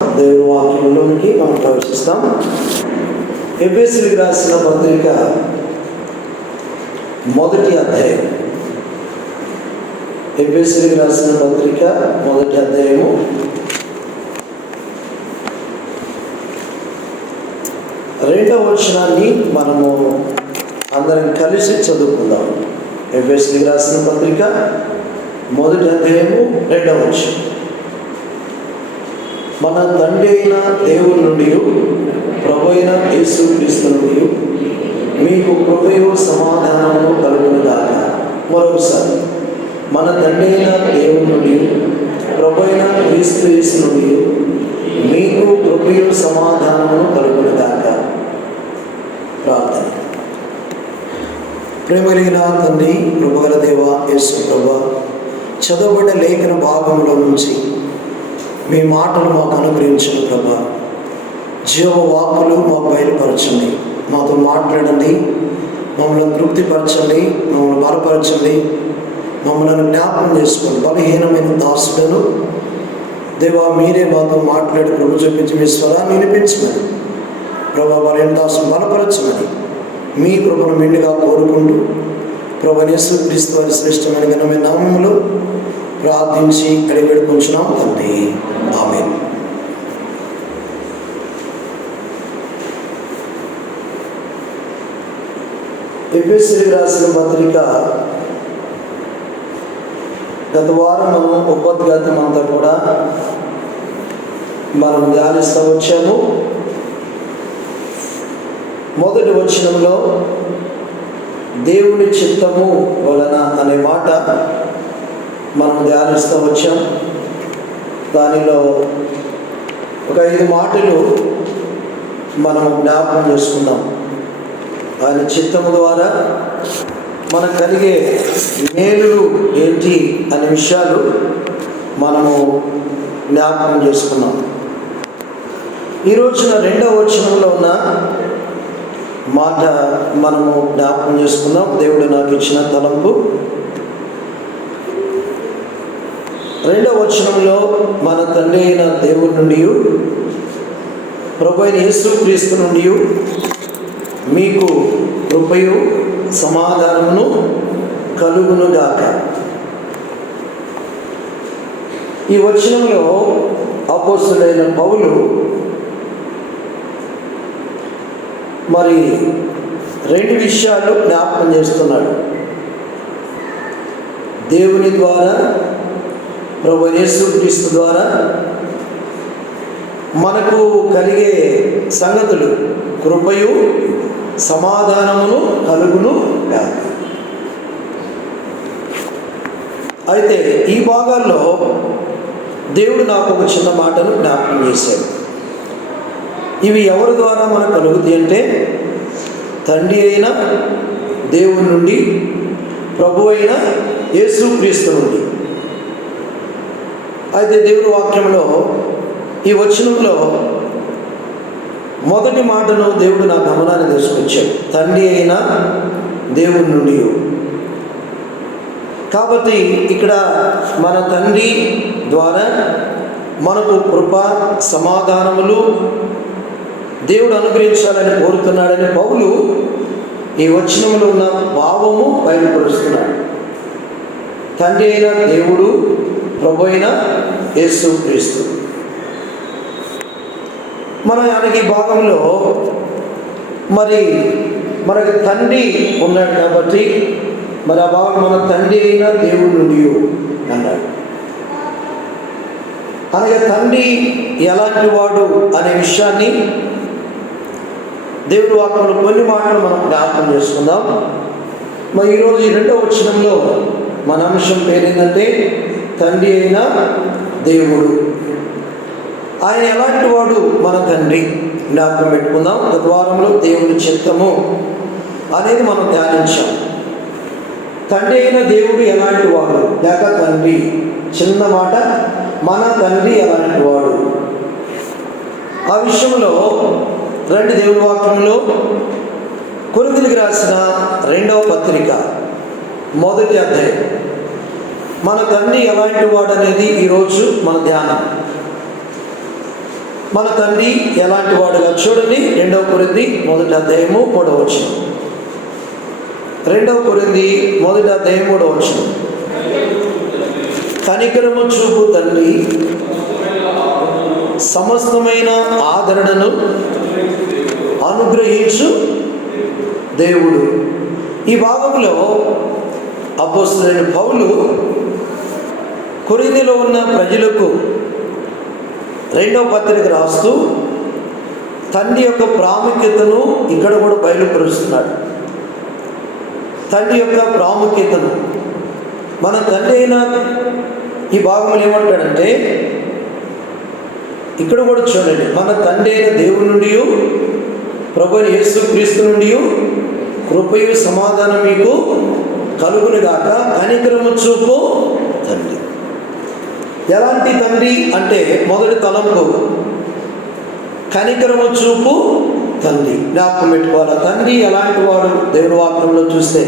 దేవుని వాక్యంలోనికి మనం ప్రవేశిస్తాం. ఎఫెసీయులకు రాసిన పత్రిక మొదటి అధ్యాయం. ఎఫెసీయులకు రాసిన పత్రిక మొదటి అధ్యాయము 2వ వచనాన్ని మనము అందరం కలిసి చదువుకుందాం. ఎఫెసీయులకు రాసిన పత్రిక మొదటి అధ్యాయము 2వ వచనం. మన తండ్రి అయిన దేవుని నుండి ప్రభు అయిన యేసుక్రీస్తు నుండి మీకు కృపయు సమాధానము కలుగునుగాక. మరొకసారి, మన తండ్రి అయిన దేవుని నుండి ప్రభు అయిన క్రీస్తు యేసు నుండి మీకు కృపయు సమాధానము కలుగునుగాక. ప్రార్థన. ప్రేమ కలిగిన తండ్రి, కృపగల దేవ యేసు ప్రభువా, చదవబడిన లేఖన భాగంలో నుంచి మీ మాటలు మాకు అనుగ్రహించండి ప్రభా. జీవవాక్కులు మాకు బయలుపరచండి, మాతో మాట్లాడండి, మమ్మల్ని తృప్తిపరచండి, మమ్మల్ని బలపరచండి, మమ్మల్ని జ్ఞాపకం చేసుకోండి. బలహీనమైన దాసులను దేవా మీరే మాతో మాట్లాడి ప్రభు చూపించి మీ స్వరాన్ని వినిపించమని ప్రభా బలహీన దాసును బలపరచమని మీ కృపను మెండుగా కోరుకుంటూ ప్రభు యేసుక్రీస్తు వారి శ్రేష్టమైన ఘనమైన నామములో ప్రార్థించి అడిగి వేడుకుంటున్నాం తండ్రి, ఆమేన్. ఎఫెసీయులకు రాసిన పత్రిక గత వారం మనం ఉపోద్ఘాతం అంతా కూడా మనం ధ్యానిస్తూ వచ్చాము. మొదటి వచనంలో దేవుని చిత్తము వలన అనే మాట మనం ధ్యానిస్తూ వచ్చాం. దానిలో ఒక 5 మాటలు మనం జ్ఞాపకం చేసుకుందాం. ఆయన చిత్తము ద్వారా మనకు కలిగే మేలులు ఏంటి అనే విషయాలు మనము జ్ఞాపకం చేసుకున్నాం. ఈ రోజున 2వ వచనంలో ఉన్న మాట మనము జ్ఞాపకం చేసుకుందాం. దేవుడు నాకు ఇచ్చిన తలంపు. 2వ వచనంలో మన తండ్రి అయిన దేవుని నుండి ప్రభు అయిన యేసుక్రీస్తు నుండి మీకు కృపయు సమాధానమును కలుగునుగాక. ఈ వచనంలో అపోస్తలుడైన పౌలు మరి 2 విషయాలు జ్ఞాపకం చేస్తున్నాడు. దేవుని ద్వారా, ప్రభు యేసుక్రీస్తు ద్వారా మనకు కలిగే సంగతులు కృపయు సమాధానమును కలుగును గాక. అయితే ఈ భాగాల్లో దేవుడు నాకు ఒక చిన్న మాటను జ్ఞాపకం చేశాడు. ఇవి ఎవరి ద్వారా మనకు కలుగుతాయి అంటే తండ్రి అయిన దేవుని నుండి, ప్రభు అయిన యేసుక్రీస్తు నుండి. అయితే దేవుని వాక్యంలో ఈ వచనంలో మొదటి మాటను దేవుడు నా గమనాన్ని తీసుకొచ్చాడు. తండ్రి అయిన దేవుని నుండి. కాబట్టి ఇక్కడ మన తండ్రి ద్వారా మనకు కృప సమాధానములు దేవుడు అనుగ్రహించాలని కోరుతున్నాడని పౌలు ఈ వచనంలో ఉన్న భావము బయలుపరుస్తున్నాడు. తండ్రి అయిన దేవుడు, ప్రభు అయిన యేసుక్రీస్తు. మన ఈ భాగంలో మరి మనకి తండ్రి ఉన్నాడు కాబట్టి మరి ఆ భాగం మన తండ్రి అయిన దేవుడి నుండి అన్నాడు. అలాగే తండ్రి ఎలాంటి వాడు అనే విషయాన్ని దేవుడి వాక్యంలో కొన్ని మాటలు మనం జ్ఞాపకం చేసుకుందాం. మరి ఈరోజు ఈ 2వ వచనంలో మన అంశం పేరేంటంటే తండ్రి అయిన దేవుడు. ఆయన ఎలాంటి వాడు మన తండ్రి జ్ఞాపకం పెట్టుకుందాం. గత వారంలో దేవుని చిత్తము అనేది మనం ధ్యానించాం. తండ్రి అయిన దేవుడు ఎలాంటి వాడు లేక తండ్రి, చిన్న మాట, మన తండ్రి ఎలాంటి వాడు ఆ విషయంలో రండి దేవుని వాక్యంలో కొరింథీయులకు రాసిన 2వ పత్రిక మొదటి అధ్యాయం. మన తండ్రి ఎలాంటి వాడు అనేది ఈరోజు మన ధ్యానం. మన తండ్రి ఎలాంటి వాడుగా చూడండి. 2 కొరింథీ 1వ అధ్యాయము 3వ వచనం. 2 కొరింథీ 1వ అధ్యాయం 3వ వచనం. కనికరము చూపు తండ్రి సమస్తమైన ఆదరణను అనుగ్రహించు దేవుడు. ఈ భాగంలో అపోస్తలుడైన పౌలు కొరింథీలో ఉన్న ప్రజలకు 2వ పత్రిక రాస్తూ తండ్రి యొక్క ప్రాముఖ్యతను ఇక్కడ కూడా బయలుపరుస్తున్నాడు. తండ్రి యొక్క ప్రాముఖ్యతను మన తండ్రి అయిన ఈ భాగంలో ఏమంటాడంటే, ఇక్కడ కూడా చూడండి, మన తండ్రి అయిన దేవుని నుండి ప్రభువైన యేసుక్రీస్తు నుండి కృపయు సమాధానం మీకు కలుగును గాక. కనికరము చూపు తండ్రి. ఎలాంటి తండ్రి అంటే మొదటి తలంపు కనికరము చూపు తండ్రి. జ్ఞాపకం పెట్టుకోవాలి. తండ్రి ఎలాంటి వాడు? దేవుని వాక్యంలో చూస్తే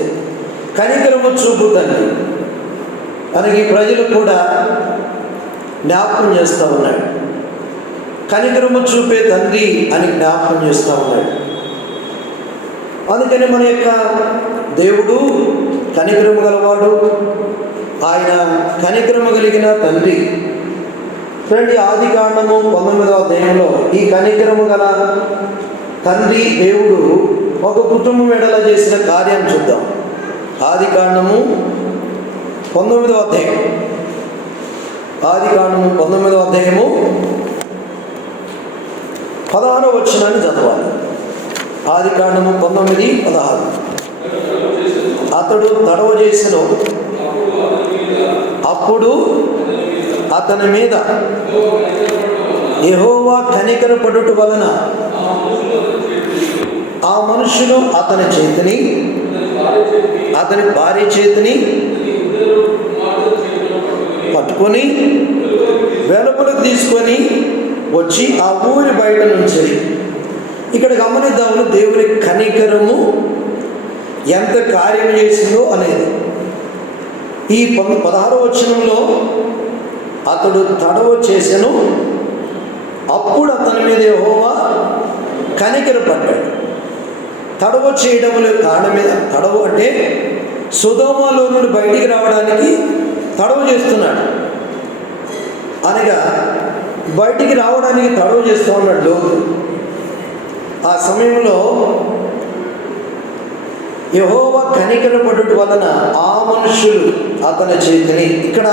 కనికరము చూపు తండ్రి. మనకి ప్రజలు కూడా జ్ఞాపకం చేస్తూ ఉన్నాడు. కనికరము చూపే తండ్రి అని జ్ఞాపకం చేస్తూ ఉన్నాడు. అందుకని మన యొక్క దేవుడు కనికరము గలవాడు. ఆయన కనికరము కలిగిన తండ్రి. చూడండి, ఆదికాండము 19వ అధ్యాయంలో ఈ కనికరము గల తండ్రి దేవుడు ఒక కుటుంబం ఎడల చేసిన కార్యం చూద్దాం. ఆదికాండము 19వ అధ్యాయం. ఆదికాండము 19వ అధ్యాయము 16వ వచనాన్ని చదవాలి. ఆదికాండము 19:16. అతడు తడవ చేసిన అప్పుడు అతని మీద యెహోవా కనికరపడుట వలన ఆ మనుషులు అతని చేతిని, అతని భార్య చేతిని పట్టుకొని వెలుపలకు తీసుకొని వచ్చి ఆ ఊరి బయట నుంచి. ఇక్కడ గమనిద్దాము దేవుని కనికరము ఎంత కార్యం చేసిందో అనేది. ఈ 16వ వచనంలో అతడు తడవ చేసెను, అప్పుడు అతని మీద యెహోవా కనికరపడ్డాడు. తడవ చేయడంలో కారణం మీద, తడవ అంటే సొదొమలో నుండి బయటికి రావడానికి తడవ చేస్తున్నాడు. అనగా బయటికి రావడానికి తడవ చేస్తూ ఉన్నాడు లోతు. ఆ సమయంలో యెహోవా కనికరపడుట వలన ఆ మనుషులు అతని చేతిని. ఇక్కడ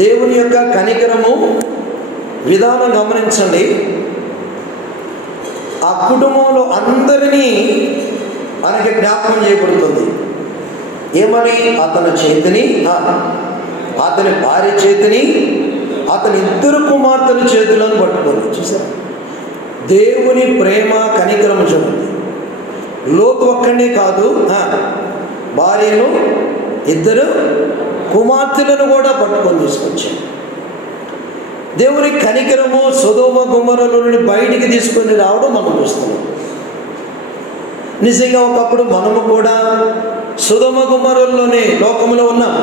దేవుని యొక్క కనికరము విధానం గమనించండి. ఆ కుటుంబంలో అందరినీ మనకి జ్ఞాపకం చేయబడుతుంది. ఏమని? అతని చేతిని, అతని భార్య చేతిని, అతని 2 కుమార్తెల చేతులను పట్టుకొని. చూసారు దేవుని ప్రేమ కనికరము చూడండి. లోతు ఒక్కడే కాదు, భార్యను 2 కుమార్తెలను కూడా పట్టుకొని తీసుకొచ్చాడు. దేవుని కనికరము సొదొమ గొమొర్రా నుండి బయటికి తీసుకొని రావడం మనం చూస్తున్నాం. నిజంగా ఒకప్పుడు మనము కూడా సొదొమ గొమొర్రాలోనే లోకంలో ఉన్నాం.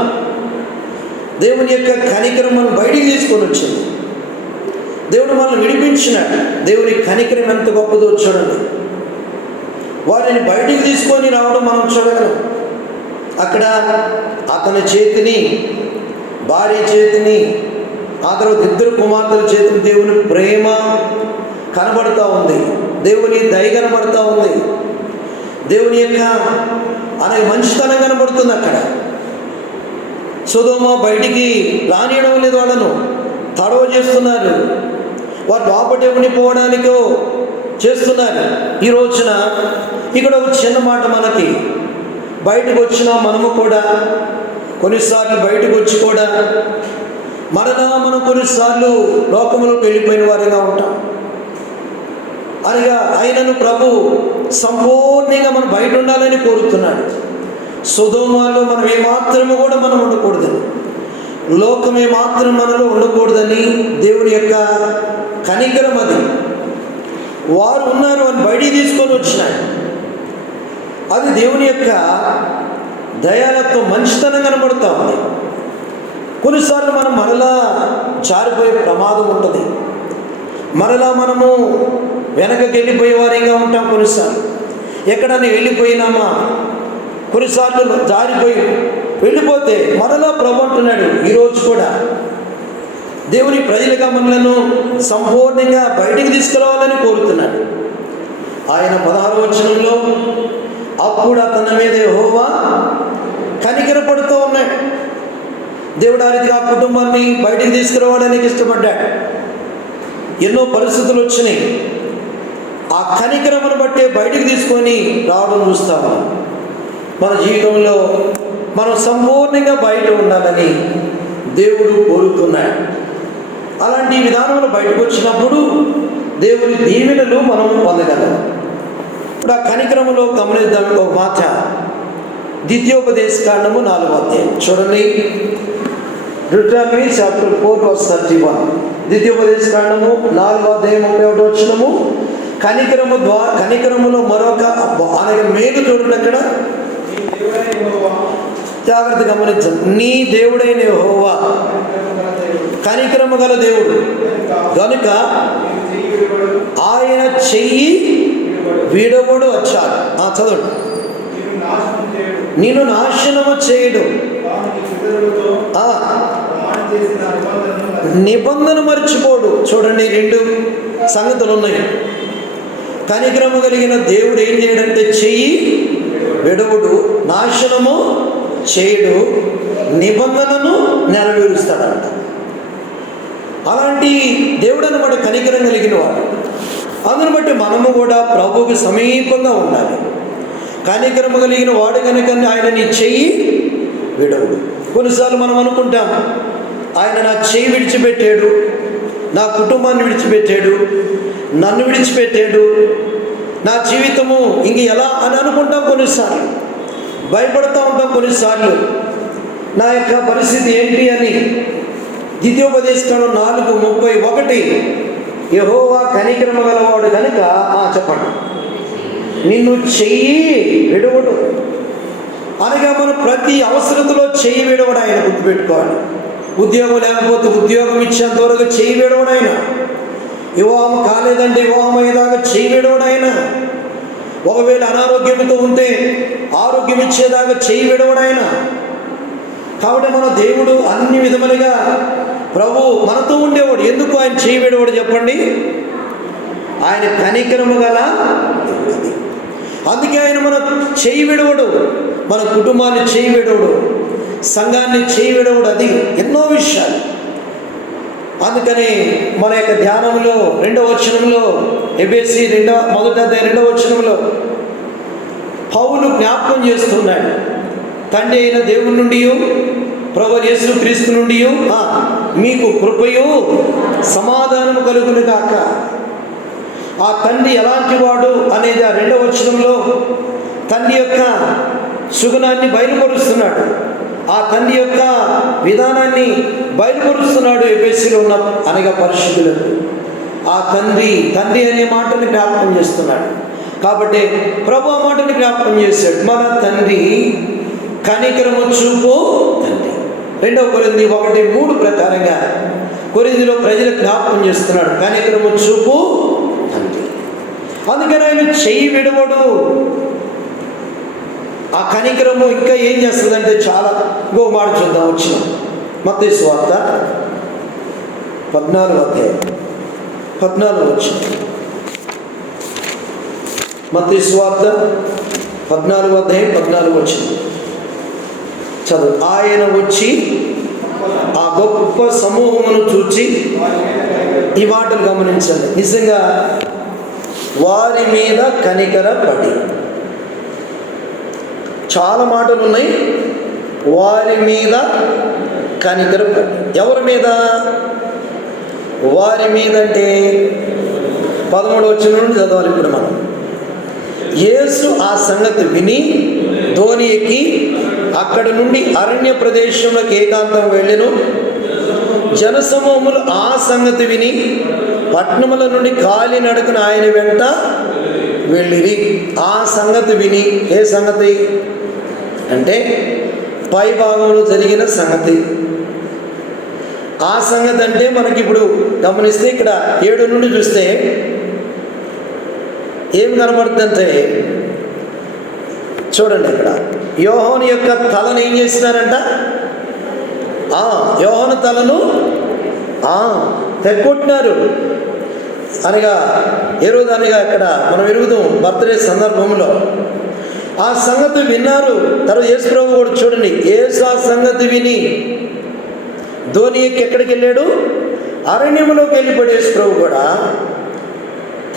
దేవుని యొక్క కనికరం మనం బయటికి తీసుకొని వచ్చింది. దేవుడు మనల్ని విడిపించినాడు. దేవుని కనికరం ఎంత గొప్పదో చూడండి. వారిని బయటికి తీసుకొని రావడం మనం చూడగలం. అక్కడ అతని చేతిని, భార్య చేతిని, ఆ తర్వాత 2 కుమార్తెల చేతిని దేవుని ప్రేమ కనబడుతూ ఉంది. దేవుని దయ కనబడుతూ ఉంది. దేవుని యొక్క అనే మంచితనం కనబడుతుంది. అక్కడ సొదొమ బయటికి రానియడం లేదు. వాళ్ళను తడవ చేస్తున్నారు. వారు లోపటి ఉండిపోవడానికో చేస్తున్నారు. ఈ రోజున ఇక్కడ ఒక చిన్న మాట, మనకి బయటకు వచ్చిన మనము కూడా కొన్నిసార్లు బయటకు వచ్చి కూడా మనం కొన్నిసార్లు లోకములకు వెళ్ళిపోయిన వారిగా ఉంటాం. అనగా ఆయనను ప్రభు సంపూర్ణంగా మనం బయట ఉండాలని కోరుతున్నాడు. సొదొమలో మనం ఏమాత్రము కూడా మనం ఉండకూడదని, లోకం ఏమాత్రం మనలో ఉండకూడదని దేవుని యొక్క కనికరం అది. వారు ఉన్నారు అని బయటికి తీసుకొని వచ్చినాడు. అది దేవుని యొక్క దయాలతో మంచితనం కనబడుతూ ఉంది. కొన్నిసార్లు మనం మనలా జారిపోయే ప్రమాదం ఉంటుంది. మరలా మనము వెనకకి వెళ్ళిపోయే వారిగా ఉంటాం. కొన్నిసార్లు ఎక్కడన్నా వెళ్ళిపోయినామా, కొన్నిసార్లు జారిపోయి వెళ్ళిపోతే మరలా ప్రభు అంటున్నాడు, ఈరోజు కూడా దేవుని ప్రజలుగా మనలను సంపూర్ణంగా బయటికి తీసుకురావాలని కోరుతున్నాడు. ఆయన 16వ వచనంలో, అప్పుడు అతని మీద యెహోవా కనికరపడుతూ ఉన్నాడు. దేవుడు ఆ రీతిగా ఆ కుటుంబాన్ని బయటికి తీసుకురావడానికి ఇష్టపడ్డాడు. ఎన్నో పరిస్థితులు వచ్చినాయి, ఆ కనికరమును బట్టే బయటికి తీసుకొని రావడం చూస్తాము. మన జీవితంలో మనం సంపూర్ణంగా బయట ఉండాలని దేవుడు కోరుతున్నాడు. అలాంటి విధానంలో బయటకు వచ్చినప్పుడు దేవుని దీవెనలు మనం పొందగలం. ఇప్పుడు ఆ కనికరములో గమనిద్దాం ఒక మాట. ద్వితీయోపదేశకాండము 4వ అధ్యాయం చూడండి. Deuteronomy chapter 4 verse 31. ద్వితీయోపదేశకాండము 4వ అధ్యాయం 31వ వచనము. కనికరములో మరొక అనగా మేలు చూడండి. అక్కడ జాగ్రత్త గమనించండి. నీ దేవుడైన యెహోవా కనికరము గల దేవుడు కనుక ఆయన చెయ్యి విడవడు వచ్చాడు. చదవండి. నిన్ను నాశనము చేయడు, నిబంధన మర్చిపోడు. చూడండి, 2 సంగతులు ఉన్నాయి. కనికరము కలిగిన దేవుడు ఏం చేయడంటే చెయ్యి విడవుడు, నాశనము చేయడు, నిబంధనను నెరవేరుస్తాడంట. అలాంటి దేవుడు అన్నమాట కనికరం కలిగిన వాడు. అందును బట్టి మనము కూడా ప్రభువుకి సమీపంగా ఉండాలి. కనికరము కలిగిన వాడు కనుక ఆయన నీ చెయ్యి విడవుడు. కొన్నిసార్లు మనం అనుకుంటాం, ఆయన నా చెయ్యి విడిచిపెట్టాడు, నా కుటుంబాన్ని విడిచిపెట్టాడు, నన్ను విడిచిపెట్టాడు, నా జీవితము ఇంక ఎలా అని అనుకుంటాం. కొన్నిసార్లు భయపడుతూ ఉంటాం. కొన్నిసార్లు నా యొక్క పరిస్థితి ఏంటి అని. ద్వితీయోపదేశకాండం 4:31, యెహోవా కనికరము గలవాడు కనుక చెప్పండి, నిన్ను చెయ్యి విడవడు. అనగా మనం ప్రతి అవసరతలో చెయ్యి విడవడు ఆయన. గుర్తుపెట్టుకోవాలి. ఉద్యోగం లేకపోతే ఉద్యోగం ఇచ్చేంత వరకు చెయ్యి విడవడు ఆయన. వివాహం కాలేదంటే వివాహం అయ్యేదాకా చెయ్యి విడవడు ఆయన. ఒకవేళ అనారోగ్యంతో ఉంటే ఆరోగ్యం ఇచ్చేదాకా చెయ్యి విడవడు ఆయన. కాబట్టి మన దేవుడు అన్ని విధములుగా ప్రభు మనతో ఉండేవాడు. ఎందుకు ఆయన చెయ్యి విడవడు చెప్పండి? ఆయన కనికరము గల. అందుకే ఆయన మన చెయ్యి విడవడు, మన కుటుంబాన్ని చెయ్యి విడవడు, సంఘాన్ని చెయ్యి విడవడు. అది ఎన్నో విషయాలు. అందుకని మన యొక్క ధ్యానంలో 2వ వచనంలో, ఎబేసీ 1వ అధ్యాయం 2వ వచనంలో పౌలు జ్ఞాపకం చేస్తున్నాడు. తండ్రి అయిన దేవుని నుండి, ప్రభువు యేసు క్రీస్తు నుండి మీకు కృపయు సమాధానము కలుగును గాక. ఆ తండ్రి ఎలాంటి వాడు అనేది ఆ 2వ వచనంలో తండ్రి యొక్క సుగుణాన్ని బయలుపరుస్తున్నాడు. ఆ తండ్రి యొక్క విధానాన్ని బయలుపరుస్తున్నాడు ఎబేసీలో ఉన్న అనగా పరిశుద్ధులకు. ఆ తండ్రి అనే మాటని జ్ఞాపకం చేస్తున్నాడు. కాబట్టి ప్రభు ఆ మాటని జ్ఞాపకం చేశాడు. మన తండ్రి కనికరము చూపు తండ్రి. 2 కొరింథీ 1:3 ప్రకారంగా కొరింథీలో ప్రజలకు జ్ఞాపకం చేస్తున్నాడు, కనికరము చూపు తండ్రి. అందుకని ఆయన చెయ్యి విడవడు. ఆ కనికరము ఇంకా ఏం చేస్తుందంటే చాలా. ఇంకో మాట చూద్దాం. వచ్చిన మత్తయి సువార్త 14వ అధ్యాయం 14వ వచనం. మత్తయి సువార్త 14వ అధ్యాయం 14వ వచనం చదువు. ఆయన వచ్చి ఆ గొప్ప సమూహమును చూచి, ఈ మాటలు గమనించండి, నిజంగా వారి మీద కనికరపడి. చాలా మాటలు ఉన్నాయి. వారి మీద కనికరపడి. ఎవరి మీద? వారి మీద అంటే 13వ వచనం నుండి చదవాలి ఇప్పుడు మనం. యేసు ఆ సంగతి విని ధోని ఎక్కి అక్కడ నుండి అరణ్య ప్రదేశంలోకి ఏకాంతం వెళ్ళెను. జనసమూహములు ఆ సంగతి విని పట్టణముల నుండి కాలి నడకన ఆయన వెంట వెళ్ళిరి. ఆ సంగతి విని, ఏ సంగతి అంటే పై భాగంలో జరిగిన సంగతి. ఆ సంగతి అంటే మనకి ఇప్పుడు గమనిస్తే ఇక్కడ 7 నుండి చూస్తే ఏం కనబడుతుందంటే చూడండి, ఇక్కడ యోహాను యొక్క తలను ఏం చేసినారంట? యోహాను తలను తెగొట్టినారు అనగా హేరోదు అనగా ఇక్కడ మనం ఎరుగుదాం బర్త్డే సందర్భంలో ఆ సంగతి విన్నారు. తర్వాత యేసు ప్రభు కూడా చూడండి, యేసు ఆ సంగతి విని ధోని ఎక్కి ఎక్కడికి వెళ్ళాడు? అరణ్యంలోకి వెళ్ళిపోయాడు యేసు ప్రభు కూడా.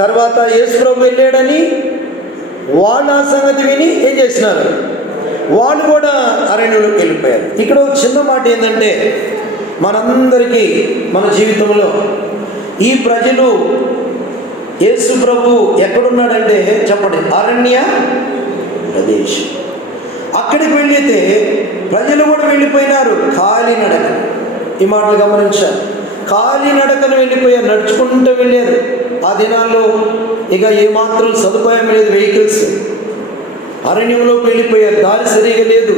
తర్వాత యేసు ప్రభు వెళ్ళాడని వాళ్ళు ఆ సంగతి విని ఏం చేసినారు? వాళ్ళు కూడా అరణ్యంలోకి వెళ్ళిపోయారు. ఇక్కడ ఒక చిన్న మాట ఏంటంటే, మనందరికీ మన జీవితంలో ఈ ప్రజలు యేసు ప్రభు ఎక్కడున్నాడంటే చెప్పండి, అరణ్య ప్రదేశం. అక్కడికి వెళ్ళితే ప్రజలు కూడా వెళ్ళిపోయినారు కాలినడక. ఈ మాటలు గమనించారు. కాలినడకను వెళ్ళిపోయారు, నడుచుకుంటూ వెళ్ళారు. ఆ దినాల్లో ఇక ఏమాత్రం సదుపాయం లేదు, వెహికల్స్. అరణ్యంలోకి వెళ్ళిపోయారు, దారి సరిగా లేదు.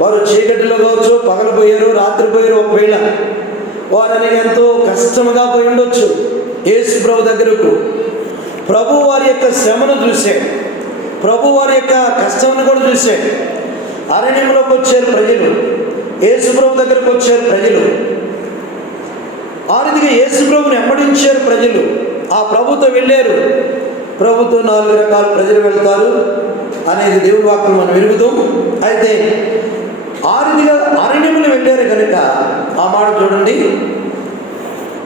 వారు చీకటిలో కావచ్చు, పగలు పోయారు, రాత్రి పోయారు. ఒకవేళ వారని ఎంతో కష్టంగా పోయి ఉండొచ్చు యేసు ప్రభు దగ్గరకు. ప్రభు వారి యొక్క శ్రమను చూశాడు, ప్రభు వారి యొక్క కష్టంను కూడా చూశాడు. అరణ్యంలోకి వచ్చారు ప్రజలు, యేసు ప్రభు దగ్గరకు వచ్చారు ప్రజలు. ఆ రీతిగా యేసు ప్రభుని వెంబడించారు ప్రజలు. ఆ ప్రభుతో వెళ్ళారు. ప్రభుతో 4 రకాల ప్రజలు వెళ్తారు అనేది దేవుని వాక్యం మనం విరుగుతాం. అయితే ఆ రీతిగా అరణ్యములు వెళ్ళారు కనుక ఆ మాట చూడండి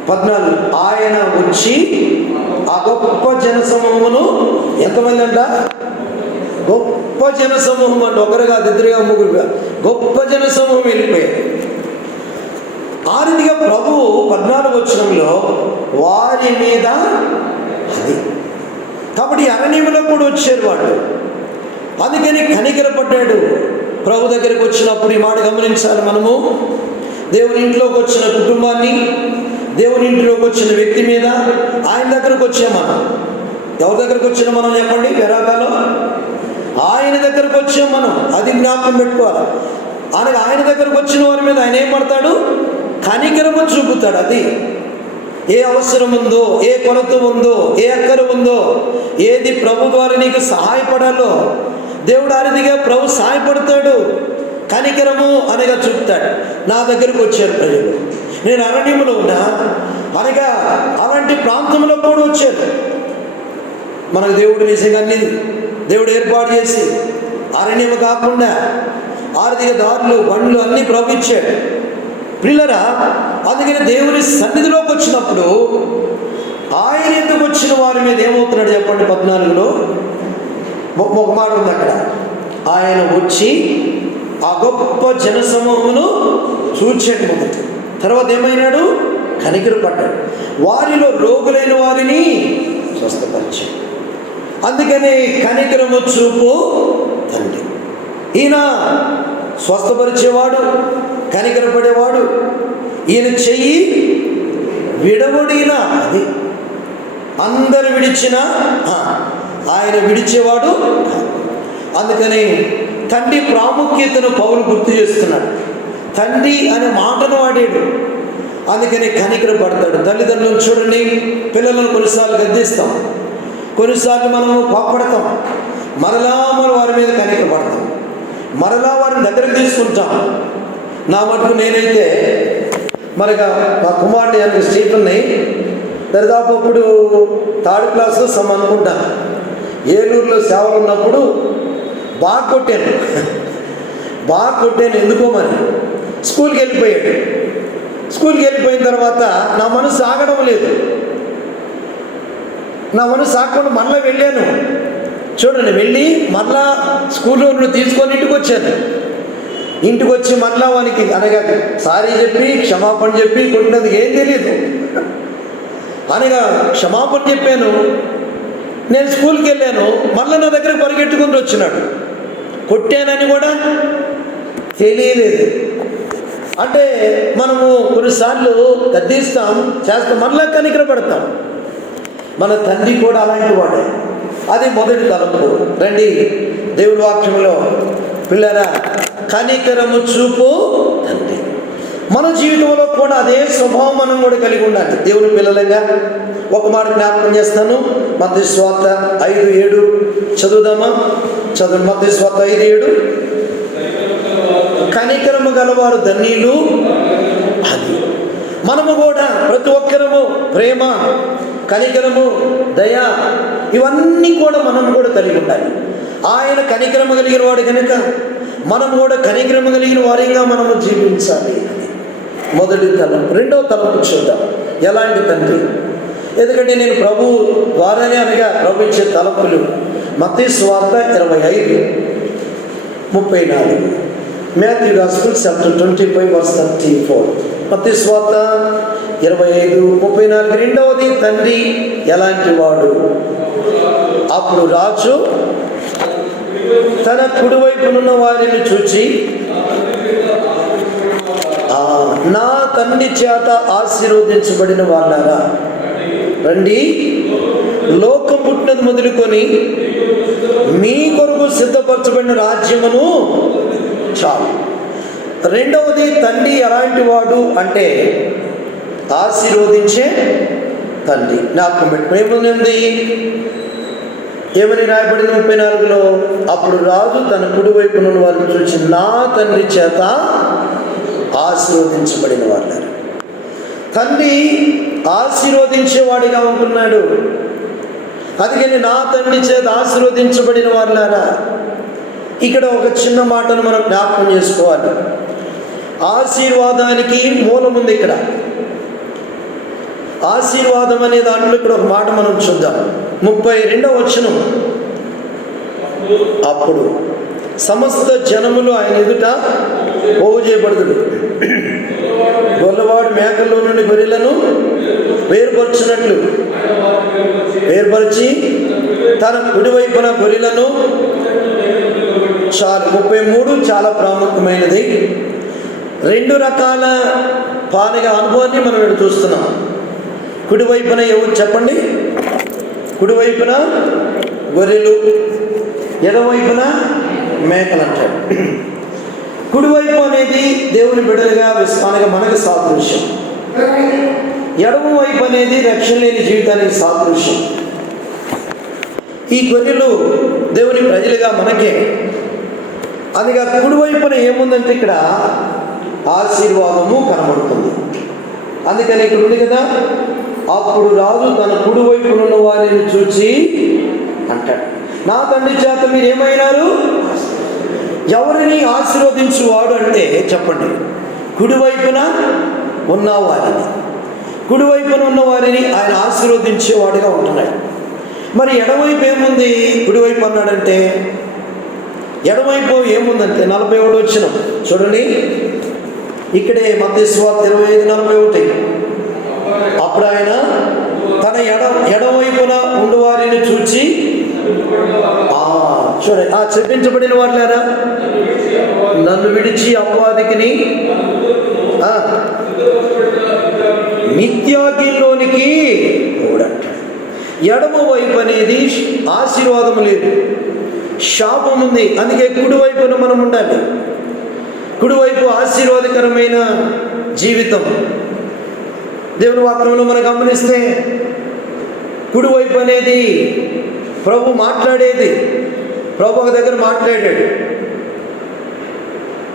14. ఆయన వచ్చి ఆ గొప్ప జనసమూహమును, ఎంతమంది అంట? గొప్ప జనసమూహం అంటే ఒకరుగా, ఇద్దరుగా, ముగ్గురుగా గొప్ప జనసమూహం వెళ్ళిపోయారు. ఆ రీతిగా ప్రభు 14 వచనంలో వారి మీద అది. కాబట్టి అరణ్యంలో కూడా వచ్చారు వాళ్ళు. అందుకని కనికరపడ్డాడు. ప్రభు దగ్గరికి వచ్చినప్పుడు ఈ మాట గమనించాలి మనము. దేవుని ఇంట్లోకి వచ్చిన కుటుంబాన్ని, దేవుని ఇంట్లోకి వచ్చిన వ్యక్తి మీద ఆయన దగ్గరకు వచ్చాం మనం. ఎవరి దగ్గరకు వచ్చినా మనం చెప్పండి? వెరాకాలో ఆయన దగ్గరకు వచ్చాం మనం. అది జ్ఞాపకం పెట్టుకోవాలి. ఆయన దగ్గరకు వచ్చిన వారి మీద ఆయన ఏం పడతాడు? కనికరము చూపుతాడు. అది ఏ అవసరం ఉందో, ఏ కొరత ఉందో, ఏ అక్కర ఉందో, ఏది ప్రభు ద్వారా నీకు సహాయపడాలో దేవుడు ఆ రీతిగా ప్రభు సహాయపడతాడు. కనికరము అనగా చూపుతాడు. నా దగ్గరకు వచ్చారు ప్రజలు, నేను అరణ్యంలో ఉన్నా అనగా అలాంటి ప్రాంతంలో కూడా వచ్చారు. మనకు దేవుడు నిజంగా అన్ని దేవుడు ఏర్పాటు చేసి అరణ్యం కాకుండా ఆర్థిక దారులు, బండ్లు అన్నీ ప్రభు ఇచ్చాడు పిల్లరా. అందుకని దేవుని సన్నిధిలోకి వచ్చినప్పుడు ఆయన ఎందుకు వచ్చిన వారి మీద ఏమవుతున్నాడు చెప్పండి? 14లో ఒక మాట ఉంది అక్కడ. ఆయన వచ్చి ఆ గొప్ప జనసమూహమును చూచాడు మొదట. తర్వాత ఏమైనాడు? కనికరపడ్డాడు. వారిలో రోగులైన వారిని స్వస్థపరిచాడు. అందుకని కనికరము చూపు తండ్రి. ఈయన స్వస్థపరిచేవాడు, కనికరపడేవాడు. ఈయన చెయ్యి విడవడిన, అది అందరు విడిచిన ఆయన విడిచేవాడు. అందుకని తండ్రి ప్రాముఖ్యతను పౌలు గుర్తు చేస్తున్నాడు. తండ్రి అనే మాటను వాడాడు. అందుకని కనికరపడతాడు. తల్లిదండ్రులను చూడండి, పిల్లలను కొన్నిసార్లు గద్దిస్తాం, కొన్నిసార్లు మనము కోప్పడతాం, మరలా మనం వారి మీద కనికరపడతాం, మరలా వారిని దగ్గరికి తీసుకుంటాం. నా మటుకు నేనైతే మరిగా మా కుమారుడు అని స్టీఫెన్ని దరిదాపు అప్పుడు 3rd క్లాసు అనుకుంటా ఏలూరులో సేవలు ఉన్నప్పుడు బాగా కొట్టాను. ఎందుకో మరి. స్కూల్కి వెళ్ళిపోయాడు. స్కూల్కి వెళ్ళిపోయిన తర్వాత నా మనసు ఆగడం లేదు. నా మనసు ఆగకుండా మరలా వెళ్ళాను. చూడండి, వెళ్ళి మరలా స్కూల్లో తీసుకొని ఇంటికి వచ్చాను. ఇంటికి వచ్చి మరలా వానికి అనగా సారీ చెప్పి క్షమాపణ చెప్పి కొట్టినందుకు ఏం తెలియదు అనగా క్షమాపణ చెప్పాను. నేను స్కూల్కి వెళ్ళాను, మళ్ళీ నా దగ్గర పరిగెట్టుకుని వచ్చినాడు. కొట్టానని కూడా తెలియలేదు. అంటే మనము కొన్నిసార్లు గద్దిస్తాం, చేస్తాం, మళ్ళా కనికరపడతాం. మన తండ్రి కూడా అలాంటి వాడే. అది మొదటి తలంపు. రండి దేవుడి వాక్యంలో పిల్లరా, కనికరము చూపు తండ్రి. మన జీవితంలో కూడా అదే స్వభావం మనం కూడా కలిగి ఉండాలి. దేవుని పిల్లలంగా ఒక మాట జ్ఞాపకం చేస్తాను. మత్తయి సువార్త 5:7 చదువుదామా? చదువు. మత్తయి సువార్త 5:7. కనికరము గలవారు ధన్యులు. అది మనము కూడా ప్రతి ఒక్కరము ప్రేమ, కనికరము, దయ ఇవన్నీ కూడా మనం కూడా కలిగి ఉండాలి. ఆయన కనికరము కలిగిన వాడు కనుక మనం కూడా కనికరము కలిగిన వారిగా మనము జీవించాలి. మొదటి తలంపు. రెండవ తలంపు చూద్దాం. ఎలాంటి తండ్రి? ఎందుకంటే నేను ప్రభు ద్వారానే అనగా ప్రభు ఇచ్చే తలంపులు. మత్తయి సువార్త 25:34. Matthew gospel chapter 25:34. మత్తయి సువార్త 25:34. రెండవది తండ్రి ఎలాంటి వాడు? అప్పుడు రాజు తన కుడివైపునున్న వారిని చూచి, నా తండ్రి చేత ఆశీర్వదించబడిన వాళ్ళారా, రండి, లోకం పుట్టినది మొదలుకొని మీ కొరకు సిద్ధపరచబడిన రాజ్యమును చాలు. రెండవది తండ్రి ఎలాంటి వాడు అంటే ఆశీర్వదించే తండ్రి. నాకు ఏముంది? ఏమని రాయబడింది 34లో? అప్పుడు రాజు తన కుడివైపున వారిని చూసి, నా తండ్రి చేత ఆశీర్వదించబడిన వాళ్ళు. తండ్రి ఆశీర్వదించేవాడిగా ఉంటున్నాడు. అందుకని నా తండ్రి చేత ఆశీర్వదించబడిన వాళ్ళారా. ఇక్కడ ఒక చిన్న మాటను మనం జ్ఞాపకం చేసుకోవాలి. ఆశీర్వాదానికి మూలం ఉంది ఇక్కడ. ఆశీర్వాదం అనే దాంట్లో ఇక్కడ ఒక మాట మనం చూద్దాం. 32వ వచనం. అప్పుడు సమస్త జనములు ఆయన ఎదుట పోగు చేయబడుదురు. గొల్లవాడు మేకల్లో నుండి గొర్రెలను వేరుపరచినట్లు వేరుపరిచి తన కుడివైపున గొర్రెలను చాలు. 33 చాలా ప్రాముఖ్యమైనది. 2 రకాల పానగ అనుభవాన్ని మనం ఇక్కడ చూస్తున్నాం. కుడివైపున ఎవరు చెప్పండి? కుడివైపున గొర్రెలు, ఎడవైపున మేకలు అంటాడు. కుడివైపు అనేది దేవుని బిడ్డలుగా అనగా మనకు సాదృశ్యం. ఎడమ వైపు అనేది రక్షణ లేని జీవితానికి సాదృశ్యం. ఈ గొర్రెలు దేవుని ప్రజలుగా మనకే. అందుగా కుడివైపున ఏముందంటే ఇక్కడ ఆశీర్వాదము కనబడుతుంది. అందుకని ఇక్కడ ఉంది కదా, అప్పుడు రాజు తన కుడివైపునున్న వారిని చూచి అంటాడు, నా తండ్రి చేత మీరు ఏమైనారు? ఎవరిని ఆశీర్వదించువాడు అంటే చెప్పండి? కుడివైపున ఉన్నవారిని. కుడివైపున ఉన్నవారిని ఆయన ఆశీర్వదించేవాడుగా ఉంటున్నాడు. మరి ఎడవైపు ఏముంది? కుడివైపు అన్నాడంటే ఎడవైపు ఏముందంటే 41 వచనం చూడండి. ఇక్కడే మత్తయి సువార్త 25:41. అప్పుడు ఆయన తన ఎడవైపున ఉండువారిని చూచి చూడండి, చెప్పించబడిన వాళ్ళారా, నన్ను విడిచి అపవాదికిని నిత్యాగ్నిలోనికి ఓడంటాడు. ఎడమ వైపు అనేది ఆశీర్వాదం లేదు, శాపం ఉంది. అందుకే కుడివైపున మనం ఉండాలి. కుడివైపు ఆశీర్వాదకరమైన జీవితం. దేవుని వాక్యంలో మనం గమనిస్తే కుడివైపు అనేది ప్రభు మాట్లాడేది. ప్రభు ఒక దగ్గర మాట్లాడాడు,